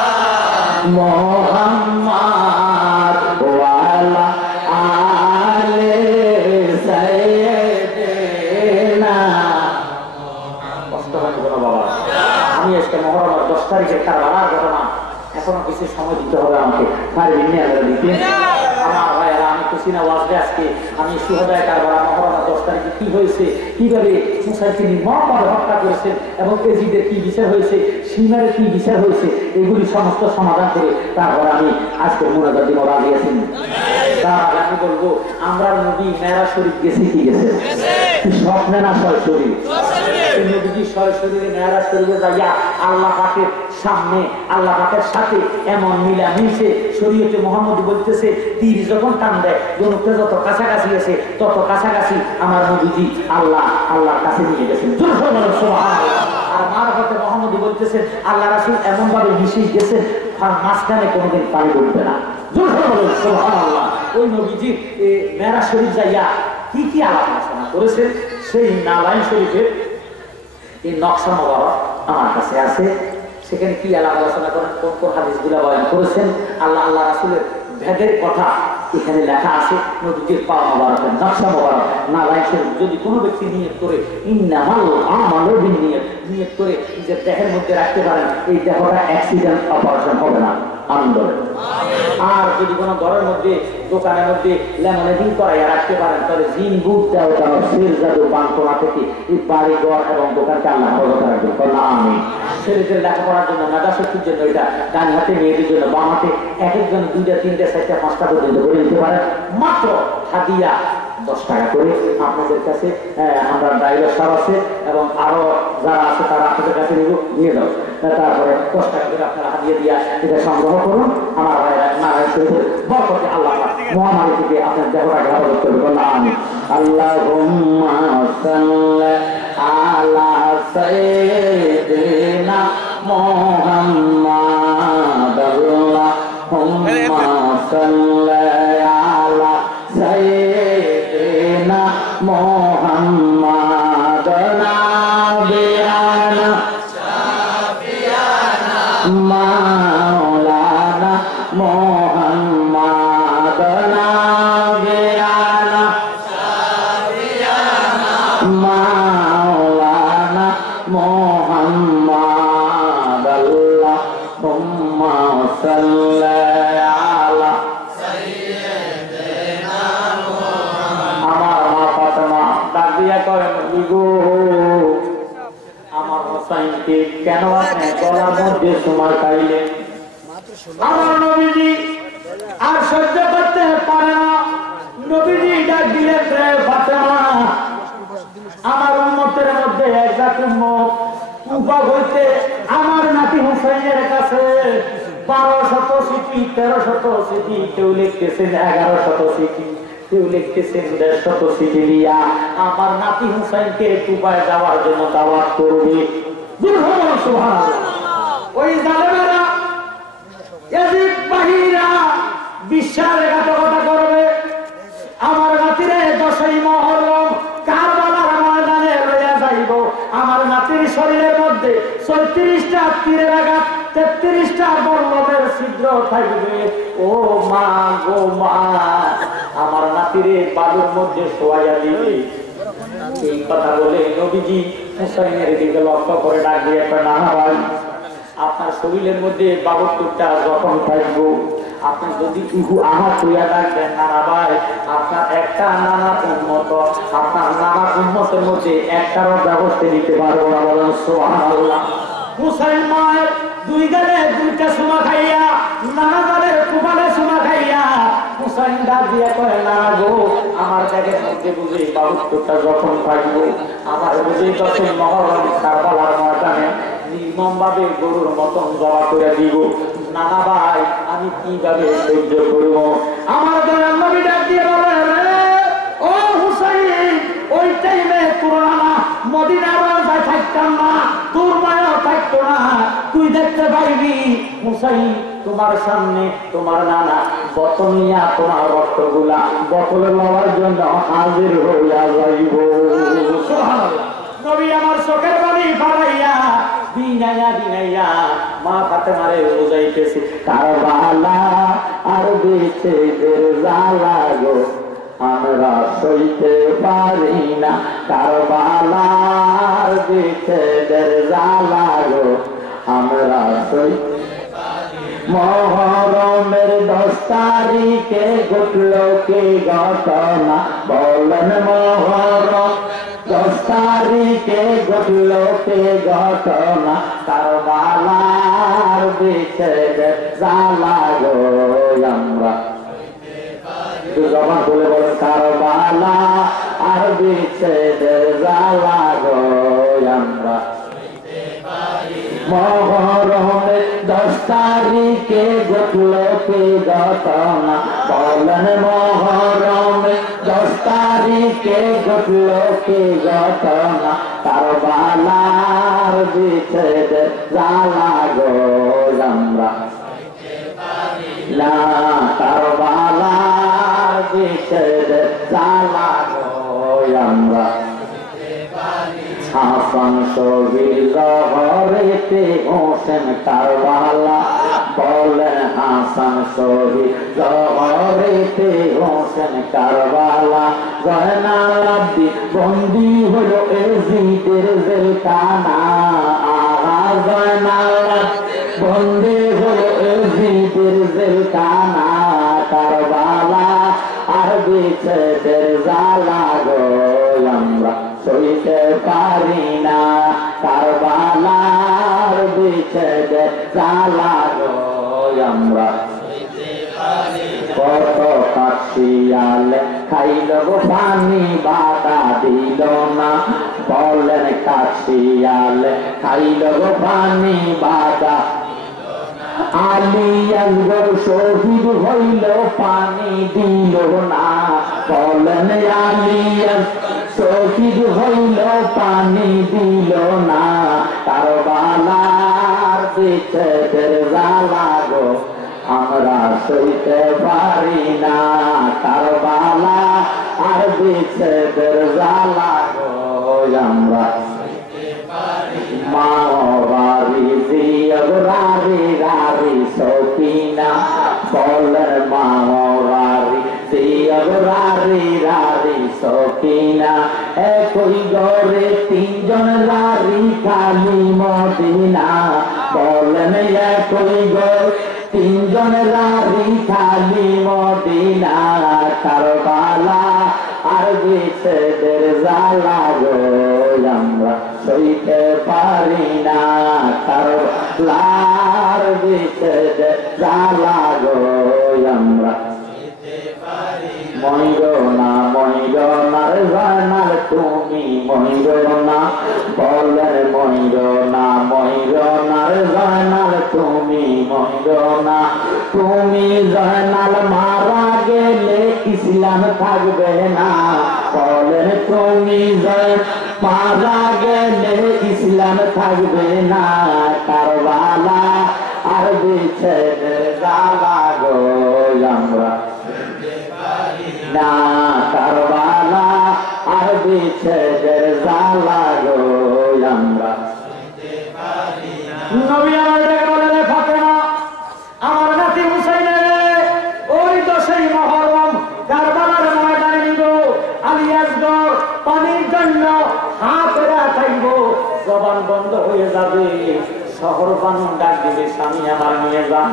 মুহাম্মাদ ওয়া আলা আলি সাইয়্যিদিনা। কষ্ট হয় না বাবা, আমি আজকে মহরমের 10 তারিখে কারবালার ঘটনা, এখনো কিছু সময় দিতে হবে আমাকে, পারবেন না দিতে? আমার ভাইয়েরা, আমি খুশি না ওয়াজে আজকে আমি সুহদায় কারবালা মহরমের 10 তারিখে কি হয়েছে, কিভাবে মুসাইকে নির্মমভাবে হত্যা করেছেন এবং এজিদের কি বিচার হয়েছে, সিমারের কি বিচার হয়েছে, এগুলি সমস্ত সমাধান করে তারপর আমি আজকে মুনাজাত দিব। রাজি আছেন? তার আগে আমি বলবো, আমরা নবী মেরাজ শরীফ গেছি, কি গেছে? স্বপ্নে না সরাসরি? নবীজি সরাসরি মেরাজ শরীফে যাইয়া আল্লাহ পাকের সামনে, আল্লাহ পাকের সাথে এমন মিলামিশে শরীয়তে মুহাম্মদ বলতেছে, তীর যখন টান দেয় ধনুকটা যত কাছাকাছি আছে তত কাছাকাছি আমার নবীজি আল্লাহর কাছে নিয়ে গেছেন। আর মারফতে মুহাম্মদ বলতেছে, আল্লাহ রাসূল এমন ভাবে মিশে গেছে আর মাঝখানে কোনোদিন পানি পড়বে না। সুবহানাল্লাহ। ওই নবীজি মেরাজ শরীফ যাইয়া কি কি আলাপ আলোচনা করেছেন, সেই নালাইন শরীফের এই নকশা মোবারক আমার কাছে আছে। সেখানে কি আলাপ আলোচনা করেন, কোন কোন হাদিসগুলো বয়ান করেছেন, আল্লাহ রাসূলের ভেদের কথা এখানে লেখা আছে। নবীজির পা মোবারকের নকশা মোবারক নালাইন শরীফ যদি কোনো ব্যক্তি নিয়ত করে, ইন্নামাল আমালু বিন্নিয়াত, নিয়ত করে নিজের দেহের মধ্যে রাখতে পারেন, এই দেহটা অ্যাক্সিডেন্ট অপারেশন হবে না। আনন্দ। আর যদি কোনো ঘরের মধ্যে, দোকানের মধ্যে লেমিনেটিং করাইয়া রাখতে পারেন, তাহলে জিন বুক দেওয়া কারণ শের জাদু বান্তনা থেকে এই বাড়ি ঘর এবং দোকানকে আল্লাহ হেফাজত রাখবেন। আমি ছেলেদের লেখাপড়ার জন্য, মেধাশক্তির জন্য এটা ডান হাতে, মেয়েদের জন্য বাম হাতে, এক একজন 2টা 3টা 4টা 5টা পর্যন্ত করে দিতে পারেন। মাত্র হাদিয়া 10 টাকা করে আপনাদের কাছে। আমরা ড্রাইভার সাহেব আছে এবং আরো যারা আছে তারা আপনাদের কাছে নিয়ে যাও। তারপরে 10 টাকা করে আপনারা হাদিয়া দিয়া এটা সংগ্রহ করুন। আমার ভাইরা নারায়ণ শরীফের বরকতে আল্লাহ মহামারী থেকে আপনার দেহটাকে হেফাজত করবে। বললাম আমিন। আল্লাহুম্মা সাল্লি আলা সাইয়্যিদিনা মুহাম্মাদ আল্লাহুম্মা সাল্লি আলা সাইয়্যিদিনা মুহাম্মাদ নাবিয়ানা শাফিয়ানা মাওলানা মুহাম্মাদ নাবিয়ানা শাফিয়ানা মাওলানা মুহাম্মাদ আল্লাহুম্মা সাল্লি আলা সাইয়্যিদিনা মুহাম্মাদ। আমার মা ফাতেমা ডাক দিয়া করেন, গো আমার হোসাইনকে কেন আপনি গলার মধ্যে সময় খাইলেন? আমার নবীজি আর সহ্য করতে পারে না। নবীজি ডাক দিলেন, রে ফাতেমা, আমার উম্মতের মধ্যে এক জাত উম্মত কুফা হইতে আমার নাতি হুসাইনের কাছে 1200 সিটি 1300 সিটি, কেউ লিখতেছেন 1100 সিটি, কেউ লিখতেছেন 150 সিটি দিয়া আমার নাতি হুসাইনকে কুফায় যাওয়ার জন্য দাওয়াত করবে। সুবহানাল্লাহ। ওই জালেমেরা ইয়াজিদ বাহিরা বিশ্বাসঘাতকতা করবে। আমার নাতিরে 10ই মুহররম কারবালার ময়দানে লইয়া যাইব। আমার নাতির শরীরের মধ্যে 34টা তীরের আঘাত, 33টা বল্লমের ছিদ্র থাকবে। ও মা গো মা, আমার নাতিরে বালুর মধ্যে শোয়াইয়া দিবে। এই কথা বলে নবীজি হুসাইনের দিকে লক্ষ্য করে ডাক দিয়ে, না ভাই, আপনার শরীরের মধ্যে 72টা জখম থাকবো, আপনি যদি ইহু আহাত হইয়া ডাকবেন, নানা ভাই, আপনার একটা নানা উন্মত, আপনার নানা উন্মতের মধ্যে একটারও ব্যবস্থা নিতে পারবো না। বলেন সুবহানাল্লাহ। হুসাইন মায়ের 2 গালে 2টা সুমা খাইয়া, নানা গালের কুবালে সুমা খাইয়া হুসাইন ডাক দিয়া কয়, না গো, আমার ব্যাগের মধ্যে বুঝে 72টা জখম থাকবো, আমার বুঝে 10ই মুহররম কারবালার ময়দানে নির্মম ভাবে গরুর মতন জবা করে দিব। নানা ভাই, আমি কিভাবে সহ্য করব? আমার দয়াল নবী ডাক দিয়ে বলেন, ও হুসাইন, ওই টাইমে তোর নানা মদিনার রাজায় থাকতাম না, তোর মায়ও থাকতো না, তুই দেখতে পাইবি হুসাইন তোমার সামনে তোমার নানা বোতল নিয়া তোমার রক্তগুলা বোতলে লওয়ার জন্য হাজির হইয়া যাইব। সুবহানাল্লাহ। নবী আমার চোখের পানি ফালাইয়া বিনাইয়া বিনাইয়া মা ফাতেমারে বুঝাইতেছে, কারবালা আর বেঁচেদের জ্বালা গো আমরা সইতে পারি না, কারবালা আর বেঁচেদের জ্বালা গো আমরা সইতে পারি না। মুহররমের 10 তারিখে ঘটল কি ঘটনা বলেন? মুহররম 10 তারিখে ঘটল কি ঘটনা, কারবালার বেঁচেদের জ্বালা গো আমরা জবান বলে বলেন, কারবালা আর বেঁচেদের জ্বালা গো আমরা। মুহররমের 10 তারিখে ঘটল কি ঘটনা বলেন? মুহররমের 10 তারিখে ঘটল কি ঘটনা, কারবালার বেঁচেদের জ্বালা গো আমরা না, কারবালার বেঁচেদের জ্বালা গো আমরা। হাসান শহীদ জহরেতে হোসেন কারবালা বলেন, হাসান শহীদ জহরেতে হোসেন কারবালা। জয়নাল আব্দিন বন্দী হলো এজিদের জেলখানা, আহা জয়নাল আব্দিন বন্দী হলো এজিদের জেলখানা, কারবালা আর বেঁচেদের জ্বালা গো আমরা সইতে পারি না, কারবালার বেঁচেদের জ্বালা গো আমরা। কত কাশিয়ালে খাইল গো পানি বাধা দিল না, বলেন কাশিয়ালে খাইল গো পানি বাধা। আলী আসগর শহীদ হইল পানি দিল না, বলেন আলী শহীদ হইল পানি দিল না। কারবালার বিচ্ছেদের জ্বালা গো আমরা সইতে পারি না, কারবালা আর বিচ্ছেদের জ্বালা গো আমরা মাওয়ারি জিয়ারি রারি সকিনা, বলেন মাওয়ারি জিয়ারি রারি সকিনা। একই ঘরে তিনজন রারি খালি মদিনা, বলেন একই ঘরে তিনজন রারি খালি মদিনা। কারবালা আর বিচ্ছেদের জ্বালা গো আমরা সইতে পারি না, কারবালার বিচ্ছেদের জ্বালা গো আমরা মইরো না, মইরো না রে জানার তুমি মইরো না, বলেন মইরো না, মইরো না রে জানার তুমি মইরো না। তুমি জানাল মারা গেলে ইসলাম থাকবে না, বলেন তুমি মারা গেলে ইসলাম থাকবে না। কারবালা আর বিচ্ছেদের জ্বালা গো আমরা না, কারবালা আর বিচ্ছেদের জ্বালা গো আমরা। নবী আমাদেরকে বলেন ফাতেমা আমার নাতি হুসাইনের ওই 10ই মুহররম কারবালার ময়দানে নিব, আলী আসগর পানির জন্য হাতেরা থাকব, জবান বন্ধ হয়ে যাবে, শহর বানুন ডাক দিবে স্বামী আমার নিয়ে যান।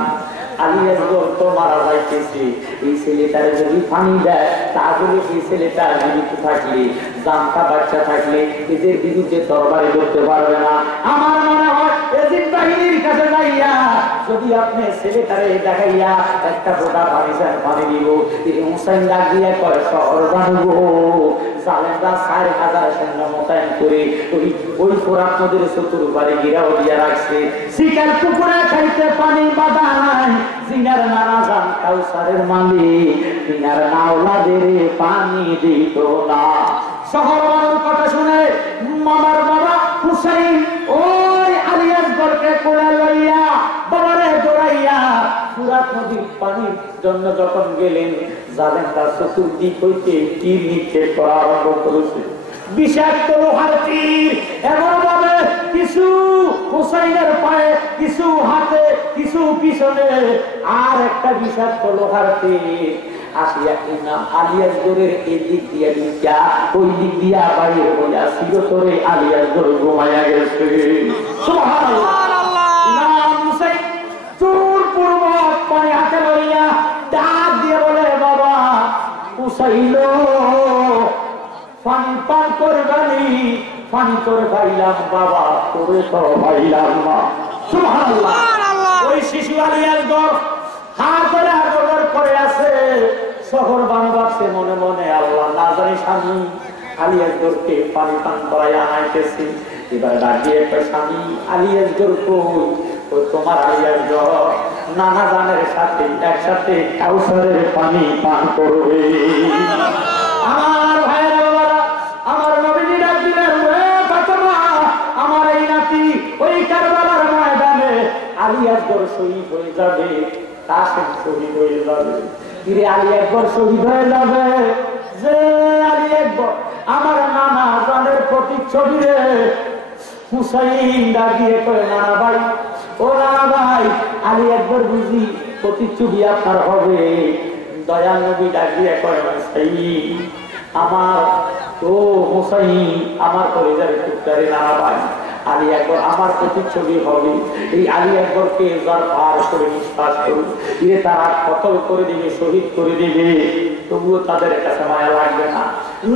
আলী আসগর তো মারা যাইতেছে, এই ছেলেটার যদি পানি দেয় তাহলে এই ছেলেটা জীবিত থাকলে জামটা বাচ্চা থাকলে এদের বিরুদ্ধে তরবারি করতে পারবে না। আমার মনে হয় এজিদ বাহিনীর কাছে যাইয়া যদি আপনি ছেলেটারে দেখাইয়া একটা ফোঁটা পানি দিব, হুসাইন ডাক দিয়া কয় শহর বানবো, জালেমরা 4000 সৈন্য মোতায়েন করে ওই ফোরাত নদীর চতুর্পারে ঘিরাও দিয়া রাখছে। শিকার পুকুরে খাইতে পানি বাধা নাই, জিনার নানা জান কাউসারের মালিক তিনার নাওলাদের পানি দিত না। শহর বানুর কথা শুনে মামার বাবা হুসাইন ওই আলী আসগরকে কোলে লইয়া বাবারে দৌড়াইয়া ফুরাত নদীর পানির জন্য যখন গেলেন, জালেমরা চতুর্দিক হইতে তীর নিক্ষেপ করা আরম্ভ করেছে। বিষাক্ত লোহার তীর এমন ভাবে কিছু হুসাইনের পায়ে, কিছু হাতে, কিছু পিছনে, আর একটা বিষাক্ত লোহার তীর আসিয়া ইমাম আলী আসগরের এই দিক দিয়ে ঢুকিয়া ওই দিক দিয়া বাইরে হইয়া চিরতরে আলী আসগর ঘুমাইয়া গেছে। সুবহানাল্লাহ। ইমাম হুসাইন চুর পূর্ব পানি হাতে লইয়া ডাক দিয়ে বলে বাবা হুসাইন পানি পান করবানি, পানি তোর ভাইলাম বাবা, তোরে তো ভাইলাম না। সুবহানাল্লাহ। ওই শিশু আলী আসগর হাত ধরে আগর করে আছে, শহর বানবাসে মনে মনে আল্লাহ না জানি স্বামী আলী আসগরকে পানি পান করাই আনাইতেছি। এবার ডাকিয়ে একটা স্বামী আলী আসগর কই, ও তোমার আলী আসগর নানা জানের সাথে একসাথে কাউসারের পানি পান করবে। আমার ভাইয়ের বাবারা, আমার নবীজি ডাক দিলেন ফাতেমা আমার এই নাতি ওই কারবালার ময়দানে আলী আসগর শহীদ হয়ে যাবে, কাসেম শহীদ হয়ে যাবে। ফিরে আলী আকবর শহীদ হয়ে যাবে, যে আলী আকবর আমার নানা জানের প্রতিচ্ছবি রে। হুসাইন ডাকিয়ে কয় নানা ভাই, ও নানা ভাই আলী আকবর বুঝি প্রতিচ্ছবি আপনার হবে। দয়াল নবী ডাকিয়ে কয় হুসাইন আমার, ও হুসাইন আমার কলিজার টুকটারে নানা ভাই আলী আকবর আমার প্রতিচ্ছবি হবে। এই আলী আকবরকে যার পার করে নিঃশ্বাস করুন, ইয়ে তারা কতল করে দিবে, শহীদ করে দিবে, তবুও তাদের কাছে মায়া লাগবে না।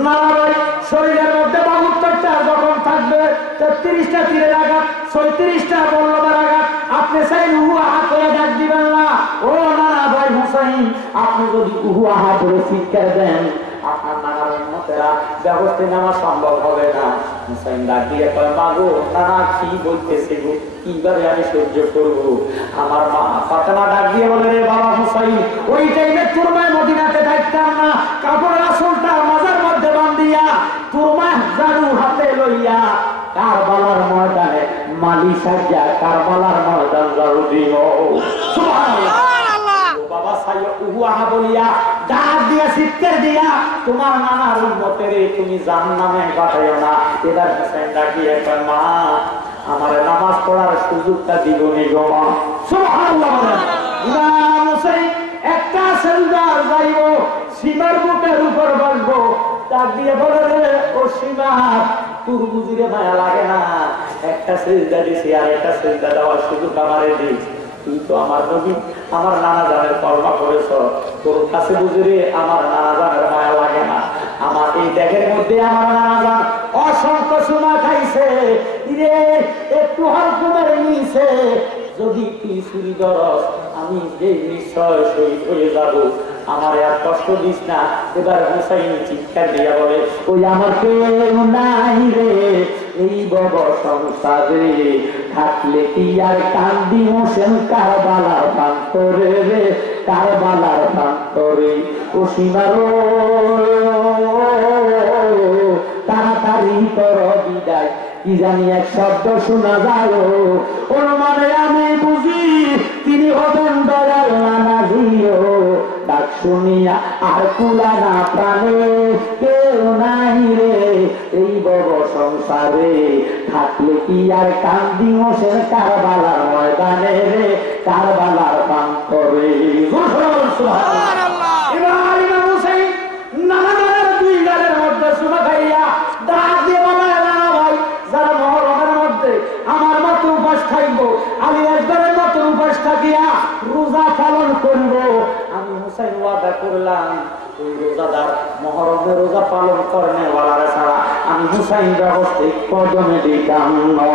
না ভাই, শরীরের মধ্যে 72টা যখন থাকবে, 33টা তীরের আঘাত, 36টা বল্লমের আঘাত, আপনি চাই উহু আহা করে ডাক দিবেন না। ও না ভাই হুসাইন, আপনি যদি উহু আহা করে চিৎকার দেন, আপনি ছাড়া ব্যবস্থা নেওয়া সম্ভব হবে না। হুসাইন ডাক দিয়ে কয়, মা গো, নানা কি বলতেছে গো, কিভাবে আমি সহ্য করবো? আমার মা ফাতেমা ডাক দিয়ে বলে, রে বাবা হুসাইন, ওই টাইমে তোর মায় মদিনাতে থাকতাম না, কাপড়ের আসলটা মাজার মধ্যে বান্ধিয়া তোর মা জাদু হাতে লইয়া কারবালার ময়দানে মালি সাজা কারবালার ময়দান জারু দিল। বাবা সাইয়া উহু আহা বলিয়া ডাক দিয়া চিৎকার দিয়া, তোমার নানার উম্মতের তুমি জাহান্নামে পাঠাইও না। এবার হুসাইন ডাক দিয়ে কয়, মা আমার নামাজ পড়ার সুযোগটা দিব নি গো মা। সুবহানাল্লাহ বলেন। ইমাম হুসাইন একটা সেজদা যাইব, সীমার বুকের উপর বসবো, ডাক দিয়ে বলে, রে ও সীমা, তোর বুঝিরে মায়া লাগে না? একটা সেজদা দিছি, আর একটা সেজদা দেওয়ার সুযোগ আমারে দিস। তুই তো আমার নবী, আমার নানা জানের কলমা করেছ, তোর কাছে বুঝিরে আমার নানা জানের মায়া লাগে না? আমার এই দেহের মধ্যে আমার নানা জান অসংখ্য সময় খাইছে, একটু হালকুমের নিছে, যদি তুই চুরি করস আমি যে নিশ্চয় শহীদ হয়ে যাব, আমার আর কষ্ট দিস না। এবার হুসাইন চিৎকার দিয়া বলে, ওই আমার কেউ নাই রে এই বব সংসারে, থাকলে কি আর কান্দি হোসেন কারবালার প্রান্তরে রে, কারবালার প্রান্তরে। ও সীমারো তাড়াতাড়ি কর বিদায়, কি জানি এক শব্দ শোনা যায়, ওর মানে আমি বুঝি তিনি হবেন দয়াল নানা জিও। ডাক শুনিয়া আর কুলা না প্রাণে, কেউ নাই রে এই বড় সংসারে, থাকলে কি আর কান্দি হোসেন কারবালার ময়দানে রে, কারবালার প্রান্তরে। এবার ইমাম হুসাইন নানা জানের দুই গালের মধ্যে সুমা খাইয়া ডাক দিয়ে বলে, নানা ভাই, যারা মহরমের মধ্যে আমার মতো উপাস খাইব, আমি একবারের মতো উপাস থাকিয়া রোজা পালন করব, আমি হুসাইন ওয়াদা করলাম ওই রোজাদার মহরমের রোজা পালন করনে ওয়ালারা ছাড়া আমি হুসাইন ব্যবস্থা কদমে দিতাম না।